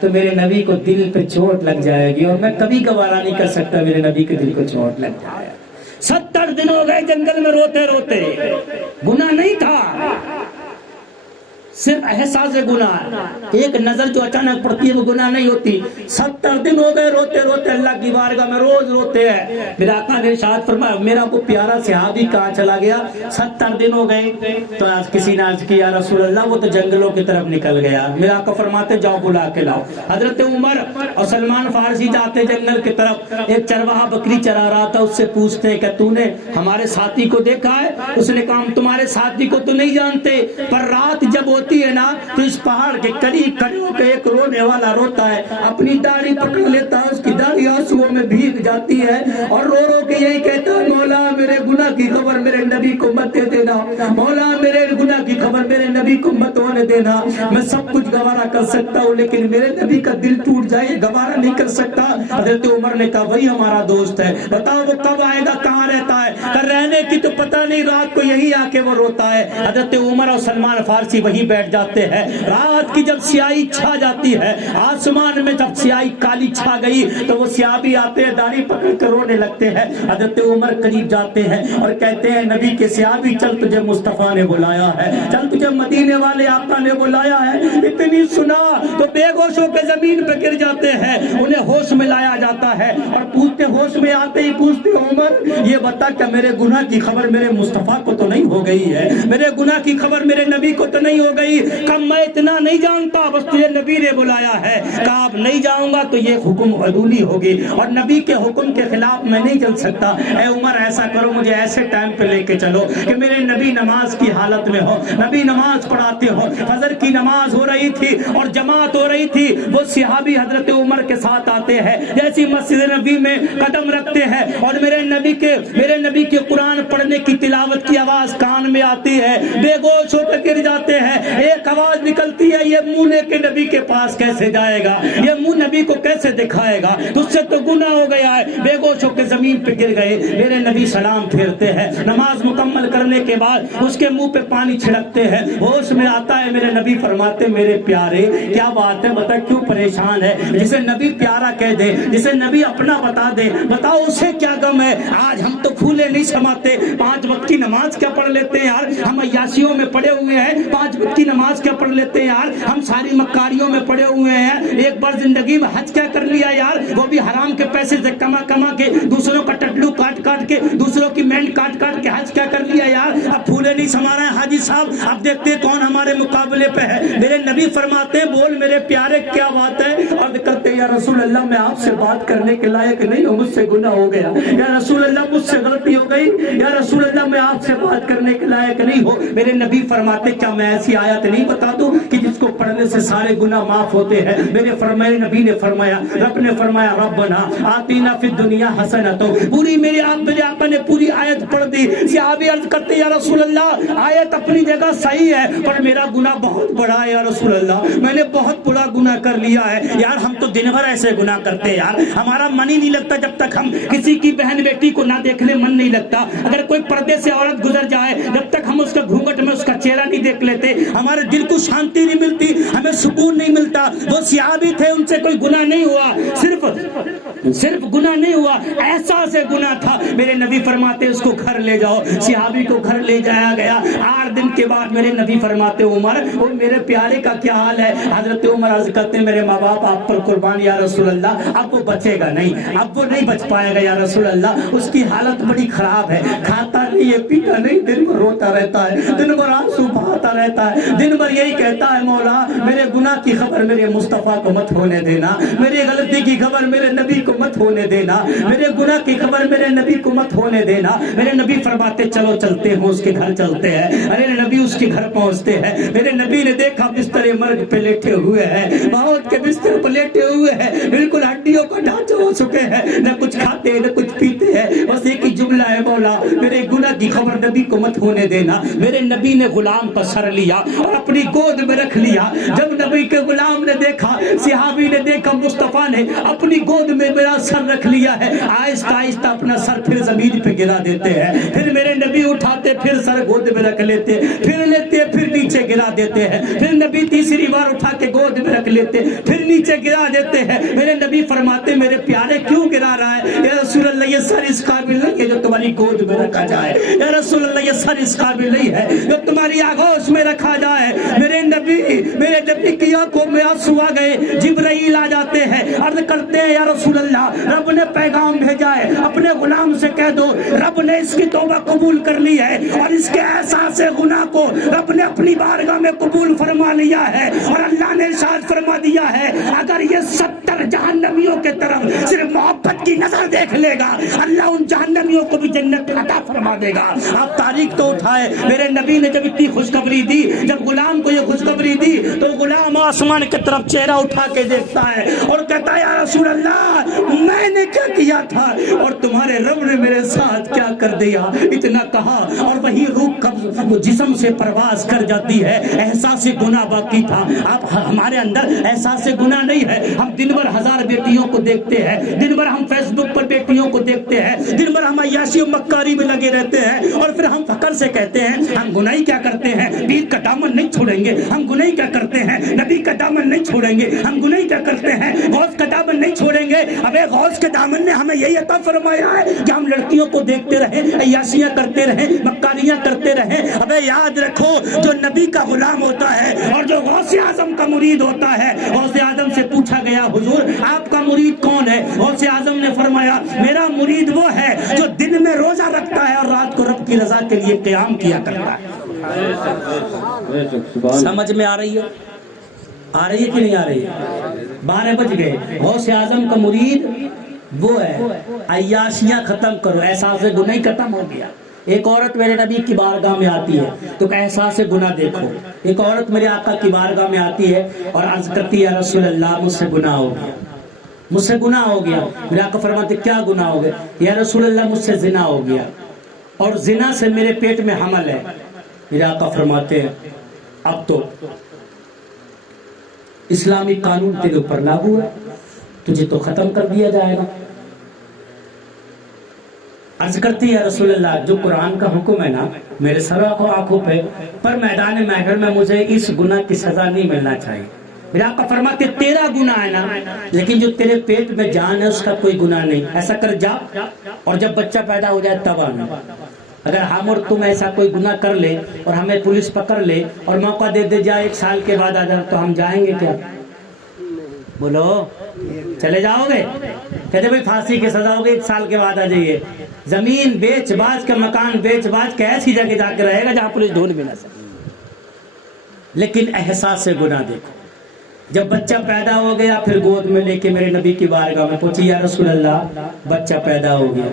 تو میرے نبی کو دل پہ چوٹ لگ جائے گی، اور میں کبھی گوارا نہیں کر سکتا میرے نبی کے دل کو چوٹ لگ جائے۔ 70 دن ہو گئے جنگل میں روتے روتے، گناہ نہیں تھا، صرف احساس گناہ، ایک نظر جو اچانک پڑتی ہے وہ گناہ نہیں ہوتی۔ 70 دن ہو گئے روتے روتے اللہ کی بارگاہ میں، روز روتے ہیں۔ میرا آقا نے ارشاد فرمایا، میرا کو پیارا صحابی کہاں چلا گیا؟ 70 دن ہو گئے۔ تو آج کسی نے عرض کیا رسول اللہ وہ تو جنگلوں کی طرف نکل گیا۔ میرا آقا فرماتے جاؤ بلا کے لاؤ۔ حضرت عمر اور سلمان فارسی جاتے جنگل کی طرف، ایک چرواہا بکری چرا رہا تھا، اس سے پوچھتے کہ تو نے ہمارے ساتھی کو دیکھا ہے؟ اس نے کہا ہم تمہارے ساتھی کو تو نہیں جانتے، پر رات جب ہوتی ہے نا تو اس پہاڑ کے قریب کھڑے ہو کے ایک رونے والا روتا ہے، اپنی داڑھی پکڑ لیتا ہے، اس کی داڑھی آنسوؤں میں بھیگ جاتی ہے، اور رو رو کے یہی کہتا ہے مولا میرے گناہ کی خبر میرے نبی کو مت دے دینا، مولا میرے گناہ کی خبر میرے نبی کو مت ہونے دینا۔ میں سب کچھ گوارا کر سکتا ہوں لیکن میرے نبی کا دل ٹوٹ جائے گوارا نہیں کر سکتا۔ حضرت عمر نے کہا وہی ہمارا دوست ہے، بتاؤ وہ کب آئے گا، کہاں رہتا ہے؟ کہ رہنے کی تو پتہ نہیں، رات کو یہی آ کے وہ روتا ہے۔ حضرت عمر اور سلمان فارسی وہی بیٹھ جاتے ہیں۔ رات کی جب سیاہی چھا جاتی ہے، آسمان میں جب سیاہی کالی چھا گئی تو وہ صحابی آتے ہیں، داڑھی پکڑ کر رونے لگتے ہیں۔ حضرت عمر قریب جاتے ہیں اور کہتے ہیں نبی کے صحابی چل تجھے مصطفیٰ نے بلایا ہے، چل تجھے مدینے والے آقا نے بلایا ہے۔ اتنی سنا تو بے ہوش ہو کے زمین پہ گر جاتے ہیں، انہیں ہوش میں لایا جاتا ہے اور پوچھتے، ہوش میں آتے ہی پوچھتے عمر یہ بتا کہ میرے گناہ کی خبر میرے مصطفیٰ کو تو نہیں ہو گئی ہے، میرے گناہ کی خبر میرے نبی کو تو نہیں ہو گئی؟ کب میں اتنا نہیں جانتا، بس تجھے نبی نے بلایا ہے، کہا اب نہیں جاؤں گا تو یہ حکم عدولی ہوگی اور نبی کے حکم کے خلاف میں نہیں چل سکتا۔ اے عمر ایسا کرو مجھے ایسے ٹائم پہ لے کے چلو کہ میرے نبی نماز کی حالت میں ہو، نبی نماز پڑھاتے ہو۔ فجر کی نماز ہو رہی تھی اور جماعت ہو رہی تھی، وہ صحابی حضرت عمر کے ساتھ آتے ہیں، جیسی مسجد نبی میں قدم رکھتے ہیں اور میرے نبی کے قرآن پڑھنے کی تلاوت کی آواز کان میں آتی ہے، بے ہوش ہو کے گر جاتے ہیں۔ ایک آواز نکلتی ہے یہ منہ لے کے نبی کے پاس کیسے جائے گا، یہ منہ نبی کو کیسے دکھائے گا، تجھ سے تو گناہ ہو گیا ہے۔ بے ہوش ہو کے زمین پہ گر گئے۔ میرے نبی سلام پھیرتے ہیں، نماز مکمل کرنے کے بعد اس کے منہ پہ پانی چھڑکتے ہیں، ہوش میں آتا ہے۔ میرے نبی فرماتے میرے پیارے کیا بات ہے، بتا کیوں پریشان ہے؟ جسے نبی پیارا کہہ دے، جسے نبی اپنا بتا دے، بتاؤ اسے کیا غم ہے؟ آج ہم تو پھولے نہیں سماتے، 5 وقت کی نماز کیا پڑھ لیتے ہیں یار، ہم عیاشیوں میں پڑے ہوئے ہیں، 5 وقت کی نماز کیا پڑھ لیتے ہیں یار، ہم ساری مکاریوں میں پڑے ہوئے ہیں، ایک بار زندگی میں حج کیا کر لیا یار، وہ بھی حرام کے پیسے سے کما کے، دوسروں کا ٹٹلو کاٹ کے، دوسروں کی مینڈ کاٹ کے حج کیا کر لیا یار، اب پھولے نہیں سما رہے ہیں حاجی صاحب، اب دیکھتے کون ہمارے مقابلے پہ ہے۔ میرے نبی فرماتے ہیں بول میرے پیارے کیا بات ہے؟ عرض کرتے یا رسول اللہ میں آپ سے بات کرنے کے لائق نہیں ہوں، مجھ سے گناہ ہو گیا، یا رسول اللہ مجھ سے غلطی ہو گئی، یا رسول اللہ میں آپ سے بات کرنے کے لائق نہیں ہو۔ میرے نبی فرماتے کیا میں ایسی آیت نہیں بتا دوں کہ جس کو پڑھنے سے سارے گناہ معاف ہوتے ہیں؟ میرے نبی نے فرمایا، رب نے فرمایا ربنا آتینا فی الدنیا حسنۃ، پوری میرے آقا نے پوری آیت پڑھ دی۔ صحابی عرض کرتے یا رسول اللہ آیت اپنی جگہ صحیح ہے پر میرا گناہ بہت بڑا ہے یا رسول اللہ، میں نے بہت بڑا گناہ کر لیا ہے یار، ہم تو دن بھر ایسے گناہ کرتے ہیں یار، ہمارا من ہی نہیں لگتا جب تک ہم کسی کی بہن بیٹی کو نہ دیکھ لیں، من نہیں لگتا، اگر کوئی پردے سے عورت گزر جائے جب تک ہم اس کا گھونگھٹ میں اس کا چہرہ نہیں دیکھ لیتے ہمارے دل کو شانتی نہیں ملتی، ہمیں سکون نہیں ملتا۔ وہ صحابی تھے، ان سے کوئی گناہ نہیں ہوا، صرف گناہ نہیں ہوا، احساس گناہ تھا۔ میرے نبی فرماتے اس کو گھر لے جاؤ، صحابی کو گھر لے جایا گیا۔ 8 دن کے بعد میرے نبی فرماتے عمر وہ میرے پیارے کا کیا حال ہے؟ حضرت عمر عرض کرتے میرے ماں باپ آپ پر قربان یا رسول اللہ، اب وہ بچے گا نہیں، اب وہ نہیں بچ پائے گا یا رسول اللہ، اس کی حالت بڑی خراب ہے، کھاتا نہیں ہے، پیتا نہیں، دن بھر روتا رہتا ہے، دن بھر آنسو بہاتا رہتا ہے، دن بھر یہی کہتا ہے مولا میرے گناہ کی خبر میرے مصطفیٰ کو مت ہونے دینا، میری غلطی کی خبر میرے نبی کو مت ہونے دینا، میرے گناہ کی خبر میرے نبی کو مت ہونے دینا۔ میرے نبی فرماتے چلو چلتے ہیں، اس کے گھر چلتے ہیں۔ ارے نبی اس کے گھر پہنچتے ہیں، میرے نبی نے دیکھا بستر مرگ پہ لیٹے ہوئے ہیں، موت کے بستر پہ لیٹے ہوئے ہیں، بالکل ہڈیوں کا ڈھانچہ ہو چکے ہیں، نہ کچھ کھاتے نہ کچھ پیتے ہیں، بس ایک ہی جملہ ہے مولا میرے گناہ کی خبر نبی کو مت ہونے دینا۔ میرے نبی نے غلام کا سر لیا اور اپنی گود میں رکھ لیا۔ جب نبی کے غلام نے دیکھا، صحابی نے دیکھا مصطفیٰ نے اپنی گود میں میرا سر رکھ لیا ہے، آہستہ آہستہ اپنا سر پھر زمین پہ گرا دیتے ہیں، پھر میرے نبی اٹھاتے پھر سر گود میں رکھ لیتے، پھر لیتے پھر نیچے گرا دیتے ہیں، پھر نبی تیسری بار اٹھا کے گود میں رکھ لیتے، پھر نیچے نیچے گرا دیتے ہیں. میرے نبی فرماتے میرے پیارے کیوں گرا رہا ہے؟ یا رسول اللہ یہ سر اس قابل نہیں ہے جو تمہاری گود میں رکھا جائے. یا رسول اللہ یہ سر اس قابل نہیں ہے جو تمہاری آغوش میں رکھا جائے. میرے نبی کی آنکھوں میں آنسو آ گئے. جبرائیل آ جاتے ہیں، عرض کرتے ہیں یا رسول اللہ رب نے پیغام بھیجا ہے، اپنے غلام سے کہہ دو رب نے اس کی توبہ قبول کر لی ہے اور اس کے احساس گناہ کو رب نے اپنی بارگاہ میں قبول فرما لیا ہے. اور اللہ نے ارشاد فرما دیا ہے اگر یہ 70 جہنمیوں کے طرف صرف محبت کی نظر دیکھ لے گا اللہ ان جہنمیوں کو بھی جنت عطا فرما دے گا. آپ تاریخ تو اٹھائے. میرے نبی نے جب اتنی خوشخبری دی، جب غلام کو یہ خوشخبری دی تو غلام آسمان کی طرف چہرہ اٹھا کے دیکھتا ہے اور کہتا ہے یا رسول اللہ میں نے کیا کیا تھا اور تمہارے رب نے میرے ساتھ کیا کر دیا. اتنا کہا اور وہی روح جسم سے پرواز کر جاتی ہے. احساس گناہ باقی تھا. آپ ہمارے اندر احساس گناہ نہیں ہے. ہم دن بھر 1000 بیٹیوں کو دیکھتے ہیں، دن بھر ہم فیس بک پر بیٹیوں کو دیکھتے ہیں، دن بھر ہم عیاشی و مکاری میں لگے رہتے ہیں اور پھر ہم فخر سے کہتے ہیں ہم گناہی کیا کرتے ہیں، پیر کا دامن نہیں چھوڑیں گے. ہم گناہی کیا کرتے ہیں، نبی کا دامن نہیں چھوڑیں گے. ہم گناہی کیا کرتے ہیں، غوث کا دامن نہیں چھوڑیں گے. ابے غوث کے دامن نے ہمیں یہی عطا فرمایا ہے کہ ہم لڑکیوں کو دیکھتے رہیں، عیاشیاں کرتے رہیں، مکاریاں کرتے رہیں. ابے یاد رکھو جو نبی کا غلام ہوتا ہے اور جو غوث اعظم کا مرید ہوتا ہے، غوث اعظم سے پوچھا گیا حضور آپ کا مرید کون ہے؟ غوث اعظم نے فرمایا میرا مرید وہ ہے جو دن میں روزہ رکھتا ہے اور رات کو رب کی رضا کے لیے قیام کیا کرتا ہے. سمجھ میں آ رہی ہے؟ آ رہی ہے کہ نہیں آ رہی ہے؟ 12 بج گئے. غوث اعظم کا مرید وہ ہے عیاشیاں ختم کرو، احساس گناہ ختم ہو گیا. ایک عورت میرے نبی کی بارگاہ میں آتی ہے تو احساس گناہ دیکھو. ایک عورت میرے آقا کی بارگاہ میں آتی ہے اور عرض کرتی ہے یا رسول اللہ مجھ سے گناہ ہو گیا، مجھ سے گناہ ہو گیا. میرے آقا فرماتے کیا گناہ ہو گیا؟ یا رسول اللہ مجھ سے زنا ہو گیا اور زنا سے میرے پیٹ میں حمل ہے. میرے آقا فرماتے ہیں اب تو اسلامی قانون تیرے اوپر لاگو ہے، تجھے تو ختم کر دیا جائے گا. عرض کرتی ہے رسول اللہ جو قرآن کا حکم ہے نا میرے سر آنکھوں پہ، پر میدان محشر میں مجھے اس گناہ کی سزا نہیں ملنا چاہیے. میرے آقا فرماتے تیرا گناہ ہے نا لیکن جو تیرے پیٹ میں جان ہے اس کا کوئی گناہ نہیں. ایسا کر جا اور جب بچہ پیدا ہو جائے تب آنا. اگر ہم اور تم ایسا کوئی گناہ کر لے اور ہمیں پولیس پکڑ لے اور موقع دے جائے 1 سال کے بعد آ جائے تو ہم جائیں گے کیا؟ بولو چلے جاؤ گے؟ کہتے بھائی پھانسی کی سزا ہوگی 1 سال کے بعد آ جائیے. زمین بیچ باز کے، مکان بیچ باز کے ایسی جگہ جا کے رہے گا جہاں پولیس ڈھونڈ بھی نہ سکے. لیکن احساس سے گناہ دیکھو. جب بچہ پیدا ہو گیا پھر گود میں لے کے میرے نبی کی بارگاہ میں پہنچی یا رسول اللہ بچہ پیدا ہو گیا.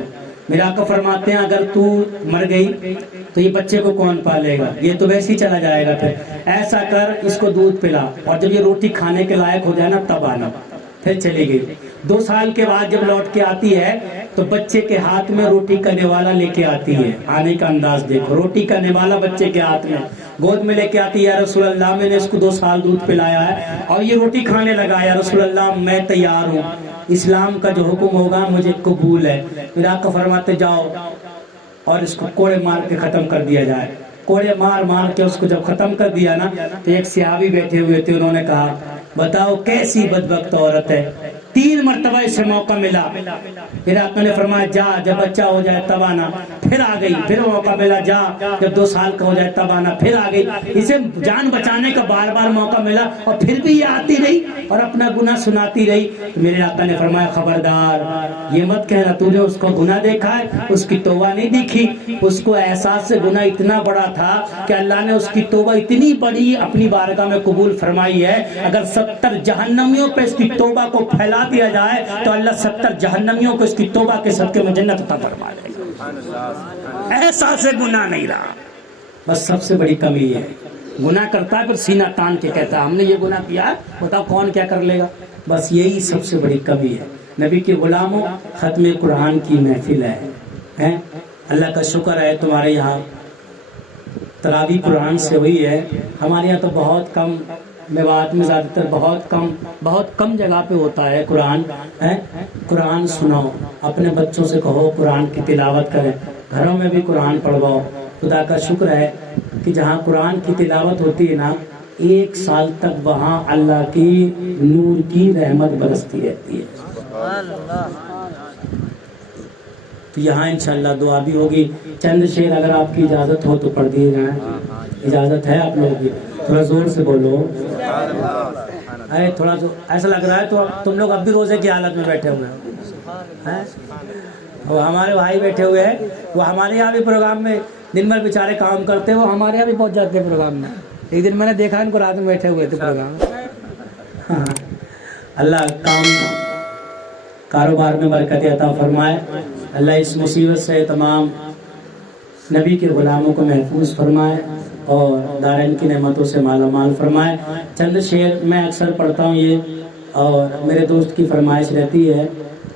میرے آقا فرماتے ہیں اگر تو مر گئی تو یہ بچے کو کون پالے گا؟ یہ تو ویسے ہی چلا جائے گا. پھر ایسا کر اس کو دودھ پلا اور جب یہ روٹی کھانے کے لائق ہو جائے نا تب آنا. پھر چلی گئی. 2 سال کے بعد جب لوٹ کے آتی ہے تو بچے کے ہاتھ میں روٹی کا نوالا لے کے آتی ہے. آنے کا انداز دیکھو، روٹی کا نوالا بچے کے ہاتھ میں گود میں لے کے آتی ہے. یا رسول اللہ میں نے اس کو 2 سال دودھ پلایا ہے اور یہ روٹی کھانے لگا. یا رسول اللہ میں تیار ہوں، اسلام کا جو حکم ہوگا مجھے قبول ہے. میرا آقا فرماتے جاؤ اور اس کو کوڑے مار کے ختم کر دیا جائے. کوڑے مار مار کے اس کو جب ختم کر دیا نا تو ایک صحابی بیٹھے ہوئے تھے، انہوں نے کہا بتاؤ کیسی بدبخت عورت ہے، 3 مرتبہ اسے موقع ملا. پھر آقا نے فرمایا جا جب بچہ ہو جائے تب آنا. پھر آ گئی. پھر موقع ملا جا جب 2 سال کا ہو جائے تب آنا. پھر آ گئی. اسے جان بچانے کا بار بار موقع ملا اور پھر بھی یہ آتی رہی اور اپنا گناہ سناتی رہی. میرے آقا نے فرمایا خبردار یہ مت کہنا تو نے اس کو گناہ دیکھا ہے، اس کی توبہ نہیں دیکھی. اس کو احساس سے گناہ اتنا بڑا تھا کہ اللہ نے اس کی توبہ اتنی بڑی اپنی بارگاہ میں قبول فرمائی ہے. اگر 70 جہنمیوں پہ اس کی توبہ کو پھیلا دیا جائے تو اللہ 70 جہنمیوں کو اس کی توبہ کے صدقے میں جنت عطا فرما دے گا. احساس گناہ نہیں رہا. بس سب سے بڑی کمی یہ ہے گناہ کرتا ہے پھر سینہ تان کے کہتا ہے ہم نے یہ گناہ کیا بتاؤ کون کیا کر لے گا. بس یہی سب سے بڑی کمی ہے. نبی کے غلاموں ختم قرآن کی محفل ہے. اللہ کا شکر ہے تمہارے یہاں تراویح قرآن سے ہوئی ہے. ہمارے یہاں تو بہت کم، میوات میں زیادہ تر بہت کم جگہ پہ ہوتا ہے قرآن. قرآن سناؤ، اپنے بچوں سے کہو قرآن کی تلاوت کریں، گھروں میں بھی قرآن پڑھواؤ. خدا کا شکر ہے کہ جہاں قرآن کی تلاوت ہوتی ہے نا 1 سال تک وہاں اللہ کی نور کی رحمت برستی رہتی ہے. تو یہاں انشاءاللہ دعا بھی ہوگی. چند شعر اگر آپ کی اجازت ہو تو پڑھ دیے جائیں. اجازت ہے آپ لوگوں کی؟ تھوڑا زور سے بولو. ارے تھوڑا سا ایسا لگ رہا ہے تو تم لوگ اب بھی روزے کی حالت میں بیٹھے ہوئے ہیں. وہ ہمارے بھائی بیٹھے ہوئے ہیں, وہ ہمارے یہاں بھی پروگرام میں دن بھر بیچارے کام کرتے ہیں, وہ ہمارے یہاں بھی پہنچ جاتے ہیں پروگرام میں. ایک دن میں نے دیکھا ان کو رات میں بیٹھے ہوئے تھے پروگرام. ہاں اللہ کاروبار میں برکت عطا فرمائے. اللہ اس مصیبت سے تمام نبی کے غلاموں کو محفوظ فرمائے اور دارین کی نعمتوں سے مالا مال فرمائے. چند شعر میں اکثر پڑھتا ہوں یہ, اور میرے دوست کی فرمائش رہتی ہے,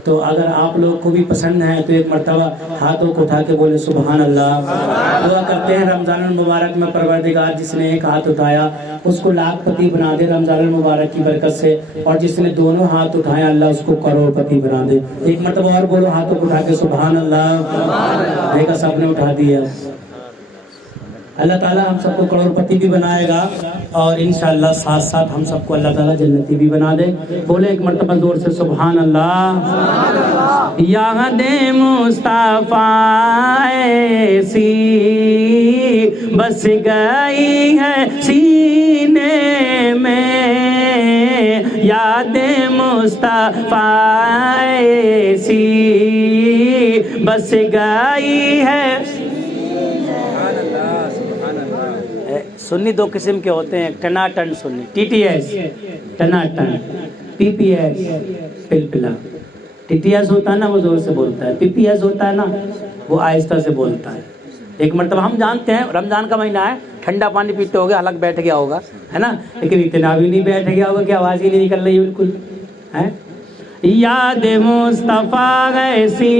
تو اگر آپ لوگ کو بھی پسند ہے تو ایک مرتبہ ہاتھوں کو اٹھا کے بولے سبحان اللہ. دعا کرتے ہیں رمضان المبارک میں پروردگار جس نے ایک ہاتھ اٹھایا اس کو لاکھ پتی بنا دے رمضان المبارک کی برکت سے, اور جس نے دونوں ہاتھ اٹھایا اللہ اس کو کروڑ پتی بنا دے. ایک مرتبہ اور بولو ہاتھوں کو اٹھا کے سبحان اللہ. دیکھا سب نے اٹھا دیا. اللہ تعالیٰ ہم سب کو کروڑ پتی بھی بنائے گا, اور انشاءاللہ ساتھ ساتھ ہم سب کو اللہ تعالیٰ جنتی بھی بنا دے. بولے ایک مرتبہ زور سے سبحان اللہ. یاد مصطفیٰ ایسی بس گئی ہے سینے میں, یاد مصطفیٰ ایسی بس گئی ہے. سنی دو قسم کے ہوتے ہیں, ٹناٹن سنی ٹی ٹی ایس ٹناٹن, پی پی ایس پلپلا. ٹی ٹی ایس ہوتا ہے نا وہ زور سے بولتا ہے, پی پی ایس ہوتا ہے نا وہ آہستہ سے بولتا ہے. ایک مرتبہ ہم جانتے ہیں رمضان کا مہینہ ہے, ٹھنڈا پانی پیتے ہوگے حلق بیٹھ گیا ہوگا ہے نا, لیکن اتنا بھی نہیں بیٹھ گیا ہوگا کہ آواز ہی نہیں نکل رہی بالکل ہے. یاد مصطفیٰ ایسی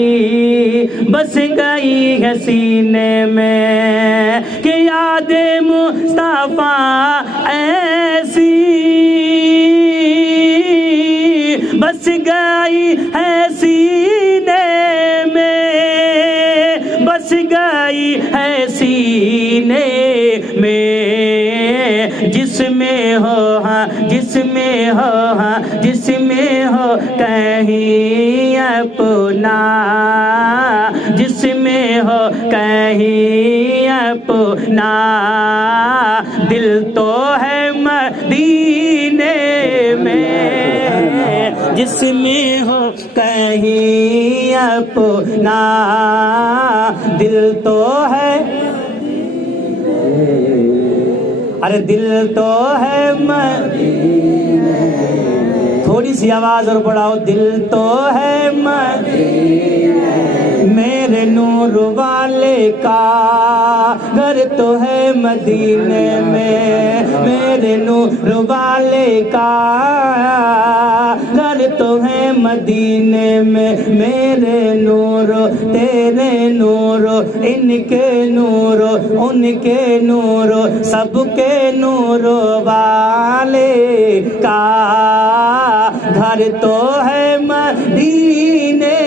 بس گئی ہے سینے میں, کہ یاد مصطفیٰ ایسی بس گئی ہے سینے میں, بس گئی ہے سینے میں, جس میں ہو ہاں جس میں ہو ہاں جس میں ہو کہیں اپنا, جس میں ہو کہیں اپنا, دل تو ہے مدینے میں, جس میں ہو کہیں اپنا, دل تو ہے, ارے دل تو ہے مدینے. تھوڑی سی آواز اور بڑھاؤ. دل تو ہے مدینے, میرے نور والے کا گھر تو ہے مدینے میں, میرے نور والے کا گھر تو ہے مدینے میں, میرے نور تیرے نور ان کے نور ان کے نور سب کے نور والے کا گھر تو ہے مدینے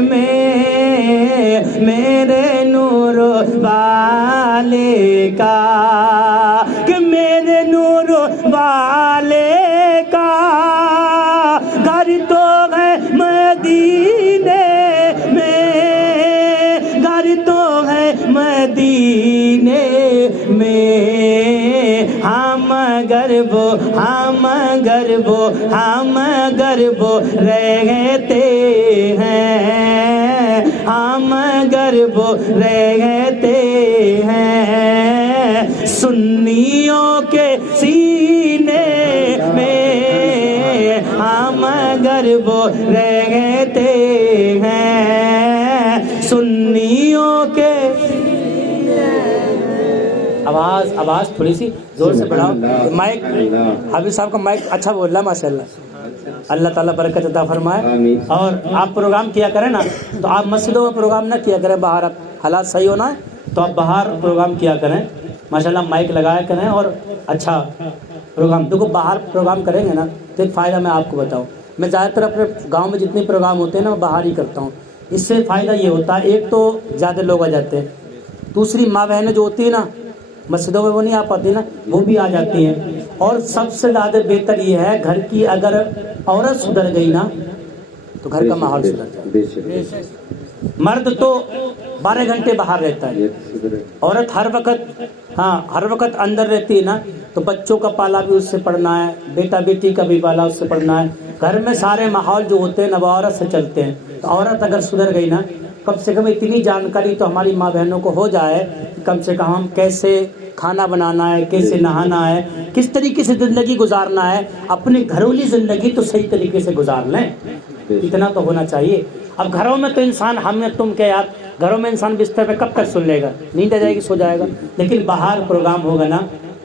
میں, میرے نور والے کا, کہ میرے نور والے کا گھر تو ہے مدینے میں, گھر تو ہے مدینے میں. ہم اگر وہ رہتے ہیں, ہم اگر وہ رہتے ہیں سنیوں کے سینے میں, ہم اگر وہ رہتے ہیں سنیوں کے. آواز تھوڑی سی زور سے بڑھاؤ. مائک حافظ صاحب کا مائک اچھا بول رہا ہے ماشاء اللہ. اللہ تعالیٰ برکت عطا فرمائے. اور آپ پروگرام کیا کریں نا تو آپ مسجدوں میں پروگرام نہ کیا کریں, باہر حالات صحیح ہونا ہے تو آپ باہر پروگرام کیا کریں ماشاءاللہ. مائک لگایا کریں اور اچھا پروگرام. دیکھو باہر پروگرام کریں گے نا تو ایک فائدہ میں آپ کو بتاؤں. میں زیادہ تر اپنے گاؤں میں جتنے پروگرام ہوتے ہیں نا میں باہر ہی کرتا ہوں. اس سے فائدہ یہ ہوتا ہے, ایک تو زیادہ لوگ آ جاتے ہیں, دوسری ماں بہنیں جو ہوتی ہیں نا مسجدوں میں وہ نہیں آ پاتی نا, وہ بھی آ جاتی ہیں, اور سب سے زیادہ بہتر یہ ہے گھر کی اگر عورت سدھر گئی نا تو گھر کا ماحول سدھر جائے. مرد تو 12 گھنٹے باہر رہتا ہے, عورت ہر وقت اندر رہتی ہے نا, تو بچوں کا پالا بھی اس سے پڑھنا ہے, بیٹا بیٹی کا بھی پالا اس سے پڑھنا ہے. گھر میں سارے ماحول جو ہوتے ہیں نا وہ عورت سے چلتے ہیں. تو عورت اگر سدھر گئی نا, کم سے کم اتنی جانکاری تو ہماری ماں بہنوں کو ہو جائے کم سے کم ہم کیسے کھانا بنانا ہے, کیسے نہانا ہے, کس طریقے سے زندگی گزارنا ہے, اپنی گھریلو زندگی تو صحیح طریقے سے گزار لیں, اتنا تو ہونا چاہیے. اب گھروں میں تو انسان ہم نے تم کے یار گھروں میں انسان بستر پہ کب تک سن لے گا, نیند آ جائے گی سو جائے گا. لیکن باہر پروگرام ہوگا نا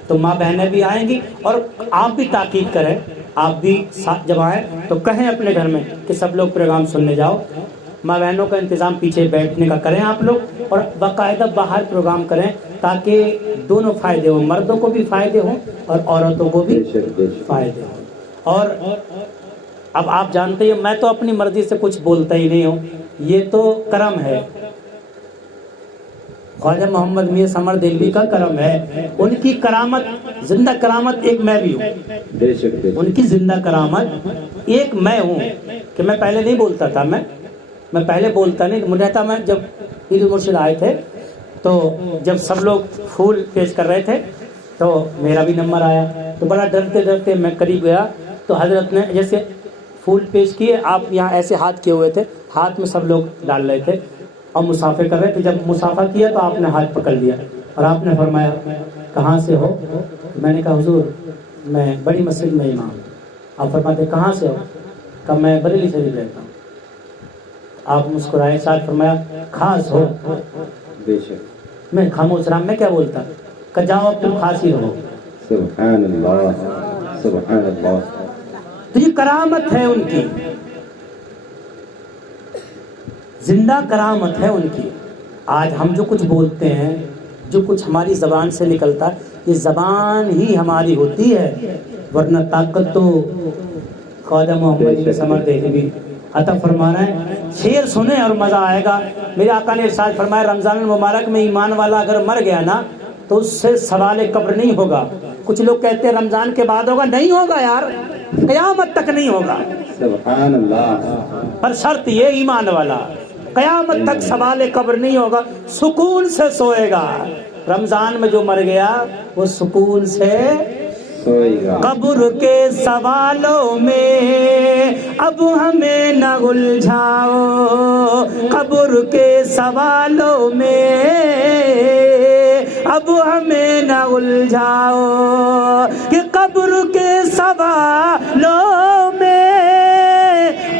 تو ماں بہنیں بھی آئیں گی, اور آپ بھی تاکید کریں, آپ بھی ساتھ جب آئیں تو کہیں اپنے گھر میں کہ سب لوگ پروگرام سننے جاؤ. ماں بہنوں کا انتظام پیچھے بیٹھنے کا کریں آپ لوگ, اور باقاعدہ باہر پروگرام کریں تاکہ دونوں فائدے ہوں, مردوں کو بھی فائدے ہوں اور عورتوں کو بھی فائدے ہوں. اور اب آپ جانتے ہیں میں تو اپنی مرضی سے کچھ بولتا ہی نہیں ہوں, یہ تو کرم ہے, خواجہ محمد میاں سمر دہلوی کا کرم ہے. ان کی کرامت, زندہ کرامت ایک میں بھی ہوں, ان کی زندہ کرامت ایک میں ہوں کہ میں پہلے نہیں بولتا تھا, میں پہلے بولتا نہیں مجھے تھا. میں جب پیر مرشد آئے تھے تو جب سب لوگ پھول پیش کر رہے تھے تو میرا بھی نمبر آیا, تو بڑا ڈرتے ڈرتے میں قریب گیا تو حضرت نے جیسے پھول پیش کیے, آپ یہاں ایسے ہاتھ کیے ہوئے تھے, ہاتھ میں سب لوگ ڈال رہے تھے اور مسافر کر رہے تھے. جب مسافر کیا تو آپ نے ہاتھ پکڑ لیا اور آپ نے فرمایا کہاں سے ہو؟ میں نے کہا حضور میں بڑی مسجد میں امام. آپ فرماتے کہاں سے ہو؟ کہا میں بریلی شریف رہتا ہوں. آپ مسکرائے, ساتھ فرمایا خاص ہو؟ میں خاموش رہا, میں کیا بولتا, کہ جاؤ اب تم خاص ہی رہو. سبحان اللہ, سبحان اللہ. تو یہ کرامت ہے ان کی, زندہ کرامت ہے ان کی. آج ہم جو کچھ بولتے ہیں, جو کچھ ہماری زبان سے نکلتا ہے, یہ زبان ہی ہماری ہوتی ہے, ورنہ طاقت تو خواجہ محمد سمر دہلوی عطا فرما رہا ہے. شعر سنیں اور مزہ آئے گا. میرے آقا نے ارشاد فرمایا رمضان المبارک میں ایمان والا اگر مر گیا نا تو اس سے سوال قبر نہیں ہوگا. کچھ لوگ کہتے ہیں رمضان کے بعد ہوگا, نہیں ہوگا یار, قیامت تک نہیں ہوگا. سبحان اللہ. پر شرط یہ ایمان والا, قیامت تک سوال قبر نہیں ہوگا, سکون سے سوئے گا. رمضان میں جو مر گیا وہ سکون سے سوئے گا. قبر کے سوالوں میں اب ہمیں نہ الجھاؤ, قبر کے سوالوں میں اب ہمیں نہ الجھاؤ, کہ قبر کے سوالوں میں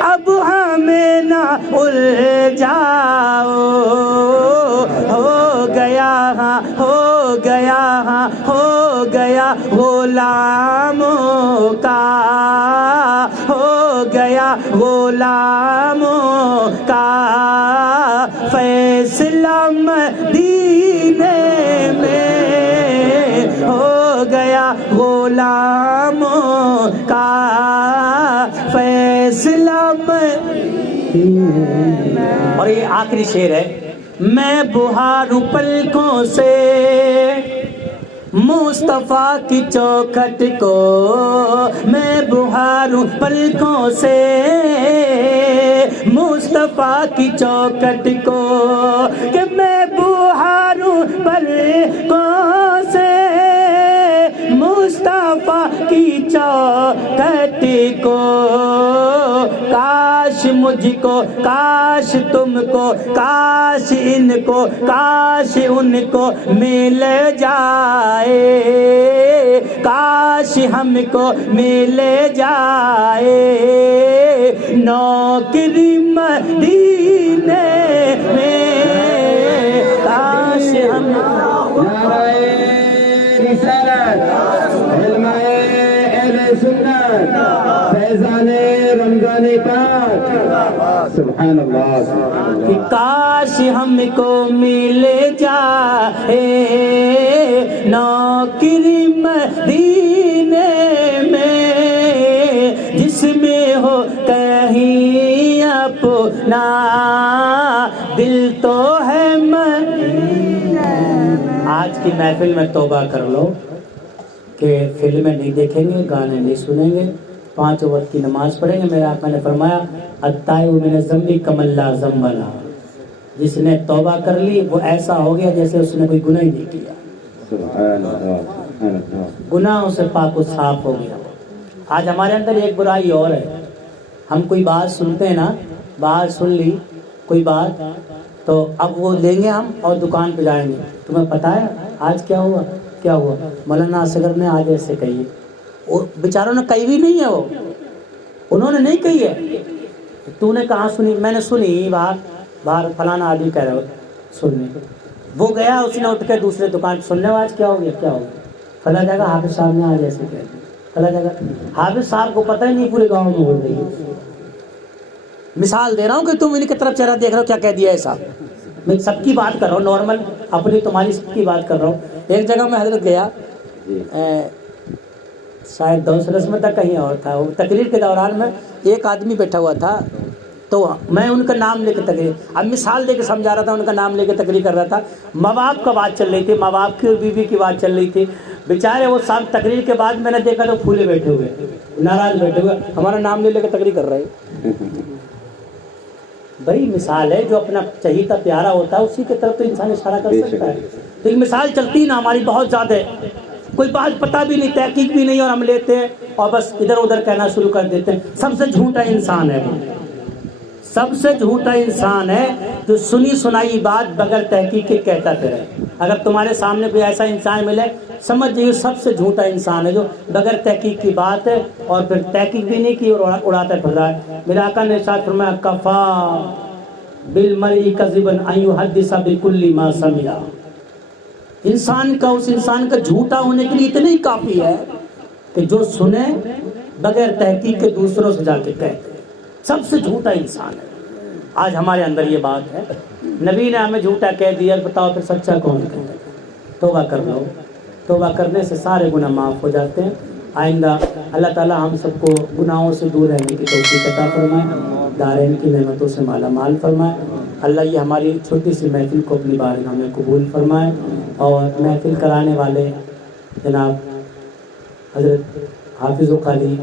اب ہمیں نہ الجھاؤ. ہو گیا ہاں, ہو گیا ہاں, ہو گیا غلاموں کا, ہو گیا غلاموں کا فیصلہ مدینے میں, ہو گیا غلاموں کا فیصلہ مدینے. اور یہ آخری شعر ہے, میں بہاروں پلکوں سے مصطفیٰ کی چوکھٹ کو, میں بہاروں پلکوں سے مصطفیٰ کی چوکھٹ کو, کہ میں بہاروں پلکوں سے مصطفیٰ کی چوکھٹ کو. کاش مجھ کو, کاش تم کو, کاش ان کو, کاش ان کو مل جائے, کاش ہم کو مل جائے نوکری مدینے میں, کاش ہم. رمضان پاک, سبحان اللہ. کہ کاش ہم کو مل جائے نوکری مدینے میں, جس میں ہو کہیں اپنا دل تو ہے مدینے. آج کی محفل میں توبہ کر لو کہ فلمیں نہیں دیکھیں گے، گانے نہیں سنیں گے، 5 وقت کی نماز پڑھیں گے۔ میرے آقا نے فرمایا التائب من الذنب کمن لا ذنب لہ، جس نے توبہ کر لی وہ ایسا ہو گیا جیسے اس نے کوئی گناہ ہی نہیں کیا، سبحان اللہ، سبحان اللہ۔ گناہوں سے پاک و صاف ہو گیا۔ آج ہمارے اندر ایک برائی اور ہے، ہم کوئی بات سنتے ہیں نا، بات سن لی کوئی بات تو اب وہ لیں گے ہم اور دکان پہ جائیں گے، تمہیں پتہ ہے آج کیا ہوا کیا ہوا، مولانا اصغر نے آج ایسے کہی ہے، اور بیچاروں نے کہی بھی نہیں ہے، وہ انہوں نے نہیں کہی ہے، تو نے کہاں سنی؟ میں نے سنی باہر فلانا آدمی کہہ رہا ہو سننے، وہ گیا اس نے اٹھ کے دوسرے دکان پہ سننے، آج کیا ہو گیا کیا ہو گیا، فلاں جگہ حافظ صاحب نے آج ایسے کہہ دیا، فلاں جگہ حافظ صاحب کو پتہ ہی نہیں پورے گاؤں میں ہو رہی ہے۔ مثال دے رہا ہوں کہ تم ان کی طرف چہرہ دیکھ رہے ہو، کیا کہہ دیا ایسا، میں سب کی بات کر رہا ہوں، نارمل اپنی تمہاری سب کی بات کر رہا ہوں۔ ایک جگہ میں حضرت گیا، شاید دوسرس میں تک کہیں اور تھا، وہ تقریر کے دوران میں ایک آدمی بیٹھا ہوا تھا تو میں ان کا نام لے کے تقریر، اب مثال دے کے سمجھا رہا تھا، ان کا نام لے کے تقریر کر رہا تھا، ماں باپ کا بات چل رہی تھی، ماں باپ کی اور بیوی کی بات چل رہی تھی، بیچارے وہ صاحب تقریر کے بعد میں نے دیکھا تو پھولے بیٹھے ہوئے، ناراض بیٹھے ہوئے، ہمارا نام لے کے تقریر کر رہے۔ بڑی مثال ہے، جو اپنا چہیتا پیارا ہوتا ہے اسی کی طرف تو انسان اشارہ کر سکتا ہے۔ تو ایک مثال چلتی نا ہماری بہت زیادہ ہے، کوئی بات پتہ بھی نہیں، تحقیق بھی نہیں، اور ہم لیتے ہیں اور بس ادھر ادھر کہنا شروع کر دیتے ہیں۔ سب سے جھوٹا انسان ہے، سب سے جھوٹا انسان ہے جو سنی سنائی بات بغیر تحقیق کے کہتا پھرے۔ اگر تمہارے سامنے کوئی ایسا انسان ملے سمجھ جائیے سب سے جھوٹا انسان ہے جو بغیر تحقیق کی بات ہے اور پھر تحقیق بھی نہیں کی اور اڑاتا پھر رہا ہے۔ میرے آقا نے ارشاد فرمایا کفا بالمرء کذبا ان یحدث بکل ما سمع، انسان کا اس انسان کا جھوٹا ہونے کے لیے اتنا ہی کافی ہے کہ جو سنے بغیر تحقیق کے دوسروں سے جا کے کہتے، سب سے جھوٹا انسان ہے۔ آج ہمارے اندر یہ بات ہے، نبی نے ہمیں جھوٹا کہہ دیا، بتاؤ پھر سچا کون کہتا ہے؟ توبہ کر لو، توبہ کرنے سے سارے گناہ معاف ہو جاتے ہیں۔ آئندہ اللہ تعالی ہم سب کو گناہوں سے دور رہنے کی توفیق عطا فرمائے، دارین کی نعمتوں سے مالا مال فرمائے۔ اللہ یہ ہماری چھوٹی سی محفل کو اپنی بارگاہ میں قبول فرمائے، اور محفل کرانے والے جناب حضرت حافظ و قاری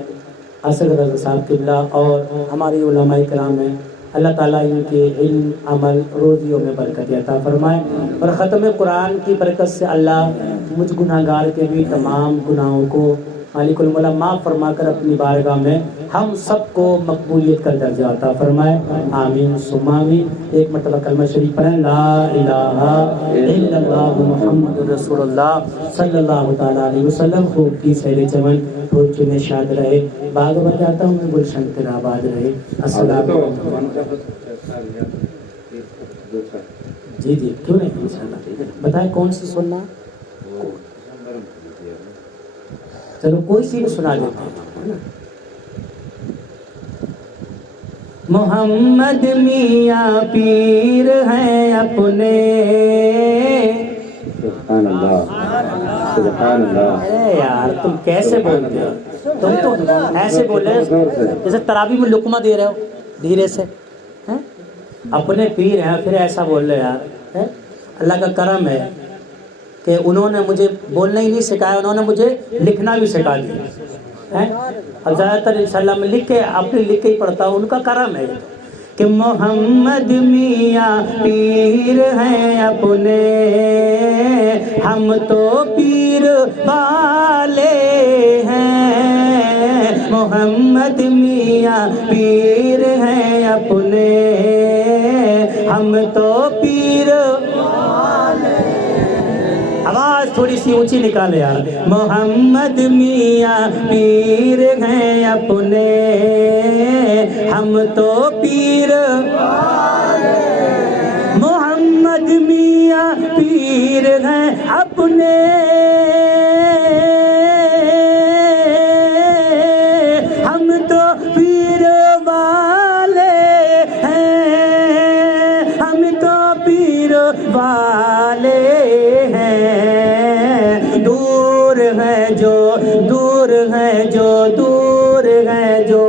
اصغر رضا صاحب قبلہ اور ہماری علماء کرام ہیں، اللہ تعالیٰ ان کے علم عمل روزیوں میں برکت عطا فرمائے، اور ختم قرآن کی برکت سے اللہ مجھ گناہگار کے بھی تمام گناہوں کو مالک المولا معاف فرما کر اپنی بارگاہ میں ہم سب کو مقبولیت کا درجہ عطا فرمائے، آمین ثم آمین۔ ایک مرتبہ کلمہ شریف پڑھیں، لا الہ الا اللہ محمد رسول اللہ صلی اللہ تعالیٰ علیہ وسلم۔ خوب کی سیر چمن پھول چنے شاد رہے، باغ بجاتا ہوں گلشن تیرا آباد رہے۔ السلام جی جی کیوں نہیں انشاءاللہ، بتائیں کون سی سننا؟ چلو کوئی سی بھی سنا دیتے ہیں۔ محمد میاں پیر ہیں اپنے، سبحان اللہ، سبحان اللہ۔ ارے یار تم کیسے بولتے ہو، تم تو ایسے بولے جیسے تراویح میں لقمہ دے رہے ہو دھیرے سے، اپنے پیر ہیں پھر ایسا بول رہے یار۔ اللہ کا کرم ہے کہ انہوں نے مجھے بولنا ہی نہیں سکھایا، انہوں نے مجھے لکھنا بھی سکھا دیا، اب زیادہ تر انشاءاللہ میں لکھ کے اپنے لکھ کے ہی پڑھتا ہوں، ان کا کرم ہے کہ محمد میاں پیر ہیں اپنے، ہم تو پیر والے ہیں، محمد میاں پیر ہیں اپنے، ہم تو پیر والے۔ آواز تھوڑی سی اونچی نکالے یار، محمد میاں پیر ہیں اپنے، ہم تو پیر والے، محمد میاں پیر ہیں اپنے، ہم تو پیر والے ہیں، ہم تو پیر والے ہیں، دور ہے جو دور ہے جو دور ہے جو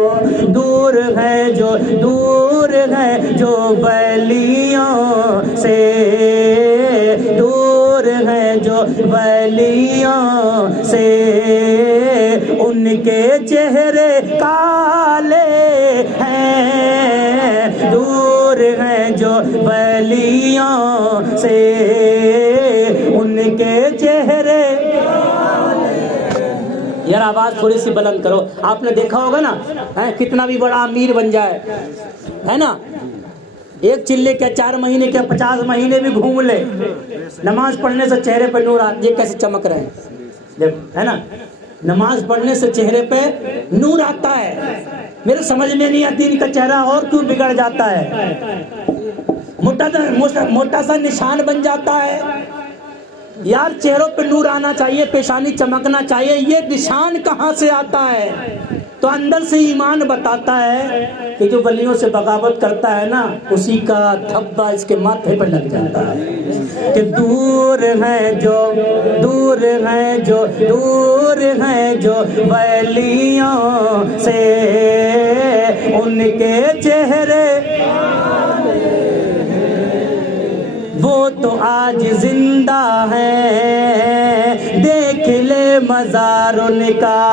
دور ہے جو دور ہے جو ولیوں سے، دور ہے جو ولیوں سے، کے چہرے کالے ہیں، دور ہیں جو ولیوں سے ان کے چہرے. یار آواز تھوڑی سی بلند کرو. آپ نے دیکھا ہوگا نا کتنا بھی بڑا امیر بن جائے ہے نا، ایک چلے کیا 4 مہینے کیا 50 مہینے بھی گھوم لے، نماز پڑھنے سے چہرے پہ نور آتا. یہ کیسے چمک رہے ہیں ہے نا، نماز پڑھنے سے چہرے پہ نور آتا ہے. میرے سمجھ میں نہیں آتی ان کا چہرہ اور کیوں بگڑ جاتا ہے، موٹا سا نشان بن جاتا ہے. یار چہروں پہ نور آنا چاہیے، پیشانی چمکنا چاہیے. یہ نشان کہاں سے آتا ہے؟ تو اندر سے ایمان بتاتا ہے کہ جو ولیوں سے بغاوت کرتا ہے نا، اسی کا دھبا اس کے ماتھے پہ لگ جاتا ہے کہ دور ہیں جو دور ہیں جو دور ہیں جو ولیوں سے ان کے چہرے وہ تو آج زندہ ہیں، دیکھ لے مزار ان کا.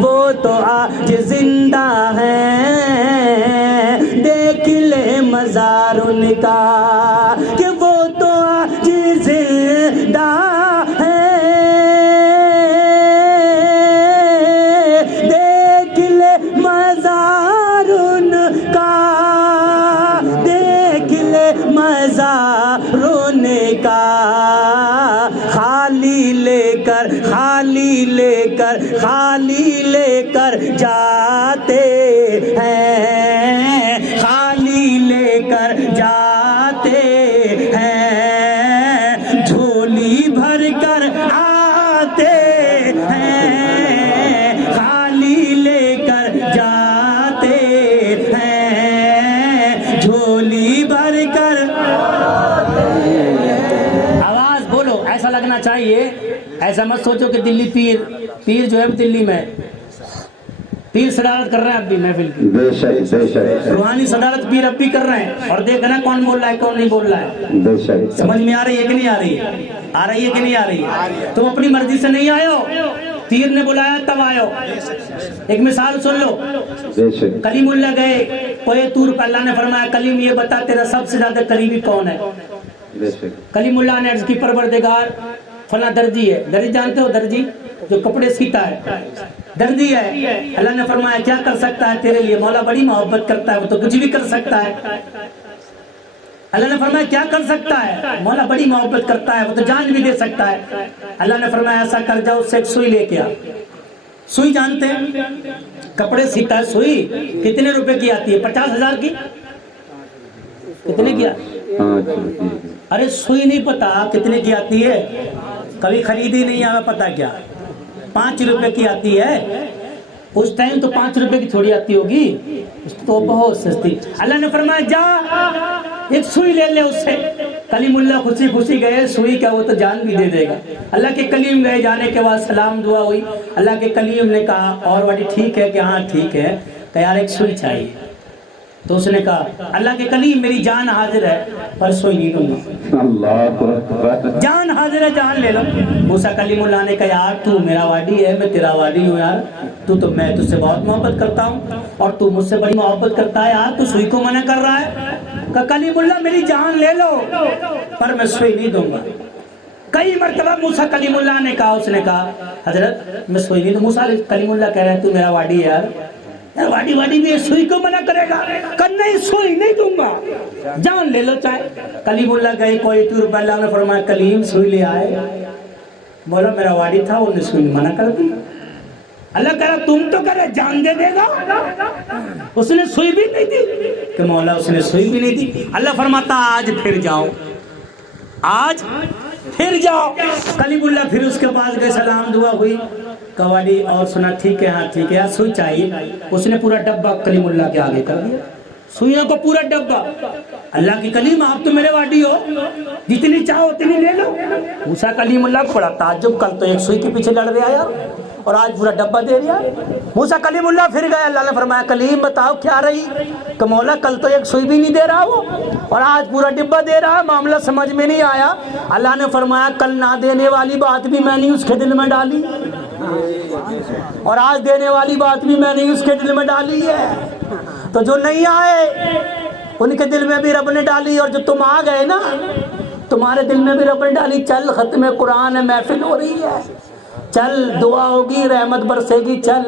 وہ تو آج زندہ ہیں، دیکھ لے مزار ان کا کہ وہ تو آج زندہ ہیں، دیکھ لے مزار ان کا، دیکھ لے مزار ان کا. خالی لے کر خالی لے کر خالی لے کر جاتے ہیں، خالی لے کر جاتے ہیں، جھولی بھر کر آتے ہیں، خالی لے کر جاتے ہیں، جھولی بھر کر. آواز بولو، ایسا لگنا چاہیے. ایسا مت سوچو کہ دلی پیر جو ہے دلی میں پیر صدارت کر رہے ہیں اب بھی محفل کی. بے شک بے شک روحانی صدارت پیر اب بھی کر رہے ہیں، اور دیکھنا کون بول رہا ہے کون نہیں بول رہا ہے. بے شک. سمجھ میں آ رہی ہے کہ نہیں آ رہی ہے؟ آ رہی ہے کہ نہیں آ رہی ہے؟ تم اپنی مرضی سے نہیں آئے ہو، پیر نے بلایا تب آئے ہو. ایک مثال سن لو. بے شک. کلیم اللہ گئے کوئے طور پہ، اللہ نے فرمایا کلیم یہ بتا تیرا سب سے زیادہ قریبی کون ہے؟ بے شک. کلیم اللہ نے عرض کی پروردگار فلاں درجی ہے. درجی جانتے ہو؟ درجی جو کپڑے سیتا ہے، درجی ہے. اللہ نے فرمایا کیا کر سکتا ہے تیرے لیے؟ مولا بڑی محبت کرتا ہے، وہ تو کچھ بھی کر سکتا ہے. اللہ نے فرمایا کیا کر سکتا ہے؟ مولا بڑی محبت کرتا ہے، وہ تو جان بھی دے سکتا ہے. اللہ نے فرمایا ایسا کر جاؤ اس سے ایک سوئی لے کے آ. سوئی جانتے ہیں؟ کپڑے سیتا ہے. سوئی کتنے روپے کی آتی ہے؟ 50,000 کی. کتنے کی؟ ارے سوئی نہیں پتا کتنے کی آتی ہے؟ کبھی خریدی نہیں، ہمیں پتا کیا 5 روپے کی آتی ہے. اس ٹائم تو 5 روپے کی تھوڑی آتی ہوگی، اس تو بہت سستی. اللہ نے فرمایا جا ایک سوئی لے لے اس سے. کلیم اللہ خوشی خوشی گئے. سوئی کیا وہ تو جان بھی دے دے گا. اللہ کے کلیم گئے، جانے کے بعد سلام دعا ہوئی. اللہ کے کلیم نے کہا اور بڑی ٹھیک ہے کہ ہاں ٹھیک ہے، کہ یار ایک سوئی چاہیے. تو اس نے کہا اللہ کے کلیم میری جان حاضر ہے پر سوئی نہیں دوں گا. اللہ اکبر. جان حاضر ہے، جان لے لو. موسیٰ کلیم اللہ نے کہا یار تو میرا وادی ہے، میں تیرا وادی ہوں یار. تو میں تجھ سے بہت محبت کرتا ہوں اور تو مجھ سے بڑی محبت کرتا ہے یار، تو سوئی کو منع کر رہا ہے. کہ کلیم اللہ میری جان لے لو پر میں سوئی نہیں دوں گا. کئی مرتبہ موسیٰ کلیم اللہ نے کہا، اس نے کہا حضرت میں سوئی نہیں دوں. موسیٰ کلیم اللہ کہہ رہے ہیں تو میرا وادی ہے یار، واڈی بھی سوئی کو منع کرے گا؟ کہ نہیں سوئی نہیں دوں گا، جان لے لو چاہے. کلیم اللہ گئے کوئی طور پر. اللہ نے فرمایا کلیم سوئی لے آئے. بولا میرا واڈی تھا، انہوں نے سوئی منع کر دی. اللہ کہہ رہا تم تو کہہ رہے جان دے دے گا، اس نے سوئی بھی نہیں دی. کہ مولا اس نے سوئی بھی نہیں دی. اللہ فرماتا آج پھر جاؤ، آج پھر جاؤ. کلیم اللہ پھر اس کے پاس گئے، سلام دعا ہوئی. کواڈی اور سنا ٹھیک ہے ہاں ٹھیک ہے سوئی چاہیے. اس نے پورا ڈبہ کلیم اللہ کے آگے کر دیا، سوئیوں کو پورا ڈبہ. اللہ کی کلیم آپ تو میرے واڈی ہو، جتنی چاہو اتنی لے لو. موسیٰ کلیم اللہ کو بڑا تعجب، کل تو ایک سوئی کے پیچھے لڑ رہا یار اور آج پورا ڈبہ دے رہا. موسیٰ کلیم اللہ پھر گئے. اللہ نے فرمایا کلیم بتاؤ کیا رہی؟ کہ مولا کل تو ایک سوئی بھی نہیں دے رہا وہ اور آج پورا ڈبہ دے رہا ہے، معاملہ سمجھ میں نہیں آیا. اللہ نے فرمایا کل نہ دینے والی بات بھی میں نے اس کے دل میں ڈالی. اور آج دینے والی بات بھی میں نے اس کے دل میں ڈالی ہے، تو جو نہیں آئے ان کے دل میں بھی رب نے ڈالی، اور جو تم آ گئے نا تمہارے دل میں بھی رب نے ڈالی۔ چل ختم قرآن ہے، محفل ہو رہی ہے، چل دعا ہوگی، رحمت برسے گی، چل۔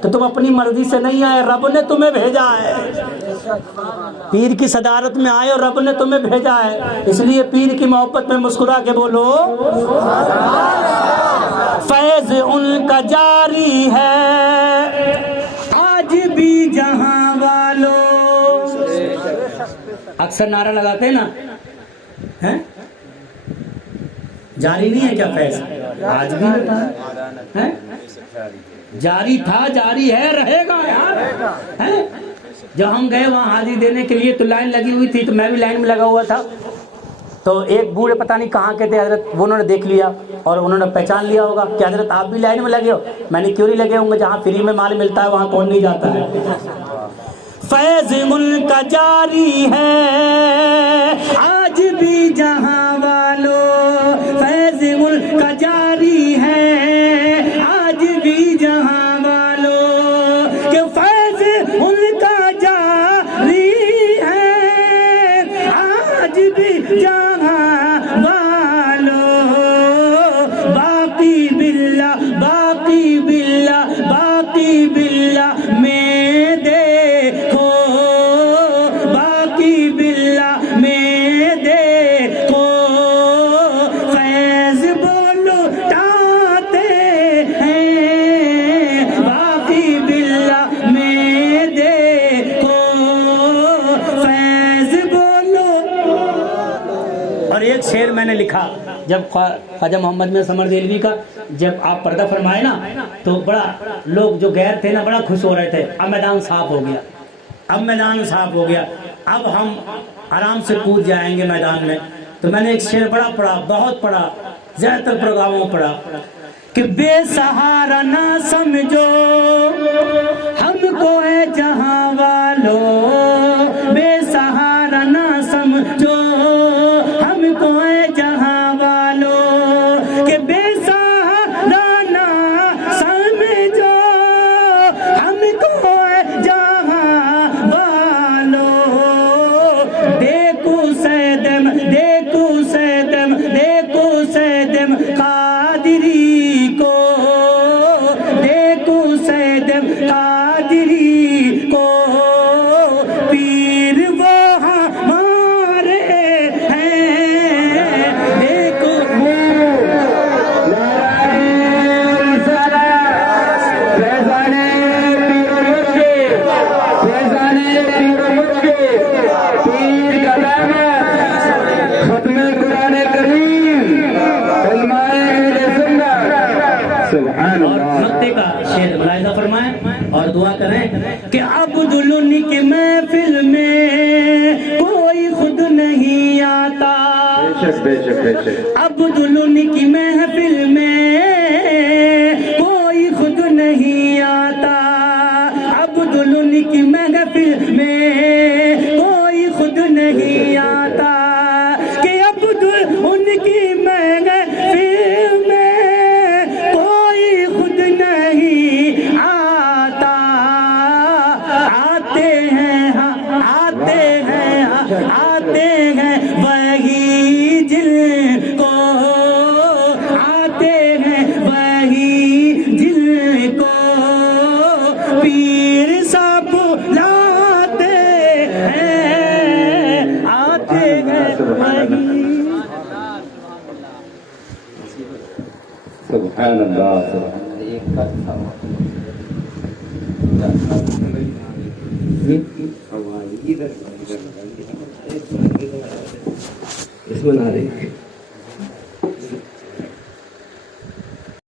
تو تم اپنی مرضی سے نہیں آئے، رب نے تمہیں بھیجا ہے، پیر کی صدارت میں آئے اور رب نے تمہیں بھیجا ہے، اس لیے پیر کی محبت میں مسکرا کے بولو فیض ان کا جاری ہے آج بھی جہاں والوں۔ اکثر نعرہ لگاتے ہیں نا، ہیں جاری نہیں ہے کیا فیض؟ آج بھی ہے، جاری تھا، جاری ہے، رہے گا یار۔ جب ہم گئے وہاں حاضری دینے کے لیے تو لائن لگی ہوئی تھی، تو میں بھی لائن میں لگا ہوا تھا، تو ایک بوڑھے پتہ نہیں کہاں کے تھے حضرت، وہ انہوں نے دیکھ لیا اور انہوں نے پہچان لیا ہوگا کہ حضرت آپ بھی لائن میں لگے ہو۔ میں نے کیوں نہیں لگے ہوں گے، جہاں فری میں مال ملتا ہے وہاں کون نہیں جاتا ہے۔ فیض ملک کا جاری ہے آج بھی جہاں والوں، فیض ملک کا جاری ہے آج بھی جہاں والوں، کہ فیض ملک کا جاری ہے آج بھی جہاں والوں، باقی باللہ باقی باللہ باقی باللہ میں دیکھو، باقی باللہ میں دیکھو، فیض بولو ٹاتے ہیں، باقی باللہ میں دیکھو، فیض بولو۔ اور ایک شعر میں نے لکھا جب خواجہ محمد میں سمر دہلوی کا جب آپ پردہ فرمائے نا تو بڑا لوگ جو غیر تھے نا بڑا خوش ہو رہے تھے، اب میدان صاف ہو گیا، اب میدان صاف ہو گیا، اب ہم آرام سے کود جائیں گے میدان میں۔ تو میں نے ایک شعر بڑا پڑھا، بہت پڑھا، زیادہ تر پروگراموں میں پڑھا کہ بے سہارا نہ سمجھو ہم کو ہے جہاں والوں، بے سہارا نہ سمجھو ہم کو ہے جہاں والوں، کہ بے سہارا نہ سمجھو ہم کو ہے جہاں والوں، دیکھو سیدم دیکھو سیدم دیکھو سیدم قادری کو، دیکھو سیدم قادری کو، پیر وہ ہمارے ہیں، دیکھو اور مکتے کا شعر ملاحظہ فرمائیں اور دعا کریں کہ عبدالن کی محفل میں کوئی خود نہیں آتا، عبدالن کی محفل میں کوئی خود نہیں آتا، عبدالن کی محفل میں کوئی خود نہیں آتا، کہ عبدالن کی محفل میں کوئی خود نہیں آتا، آتے ہیں ہاں آتے ہیں ہاں آتے ہیں وہی جن کو، آتے ہیں وہی جن کو پیر صاحب لاتے ہیں، آتے ہیں وہی۔ سبحان اللہ۔ اس میں نہ رہی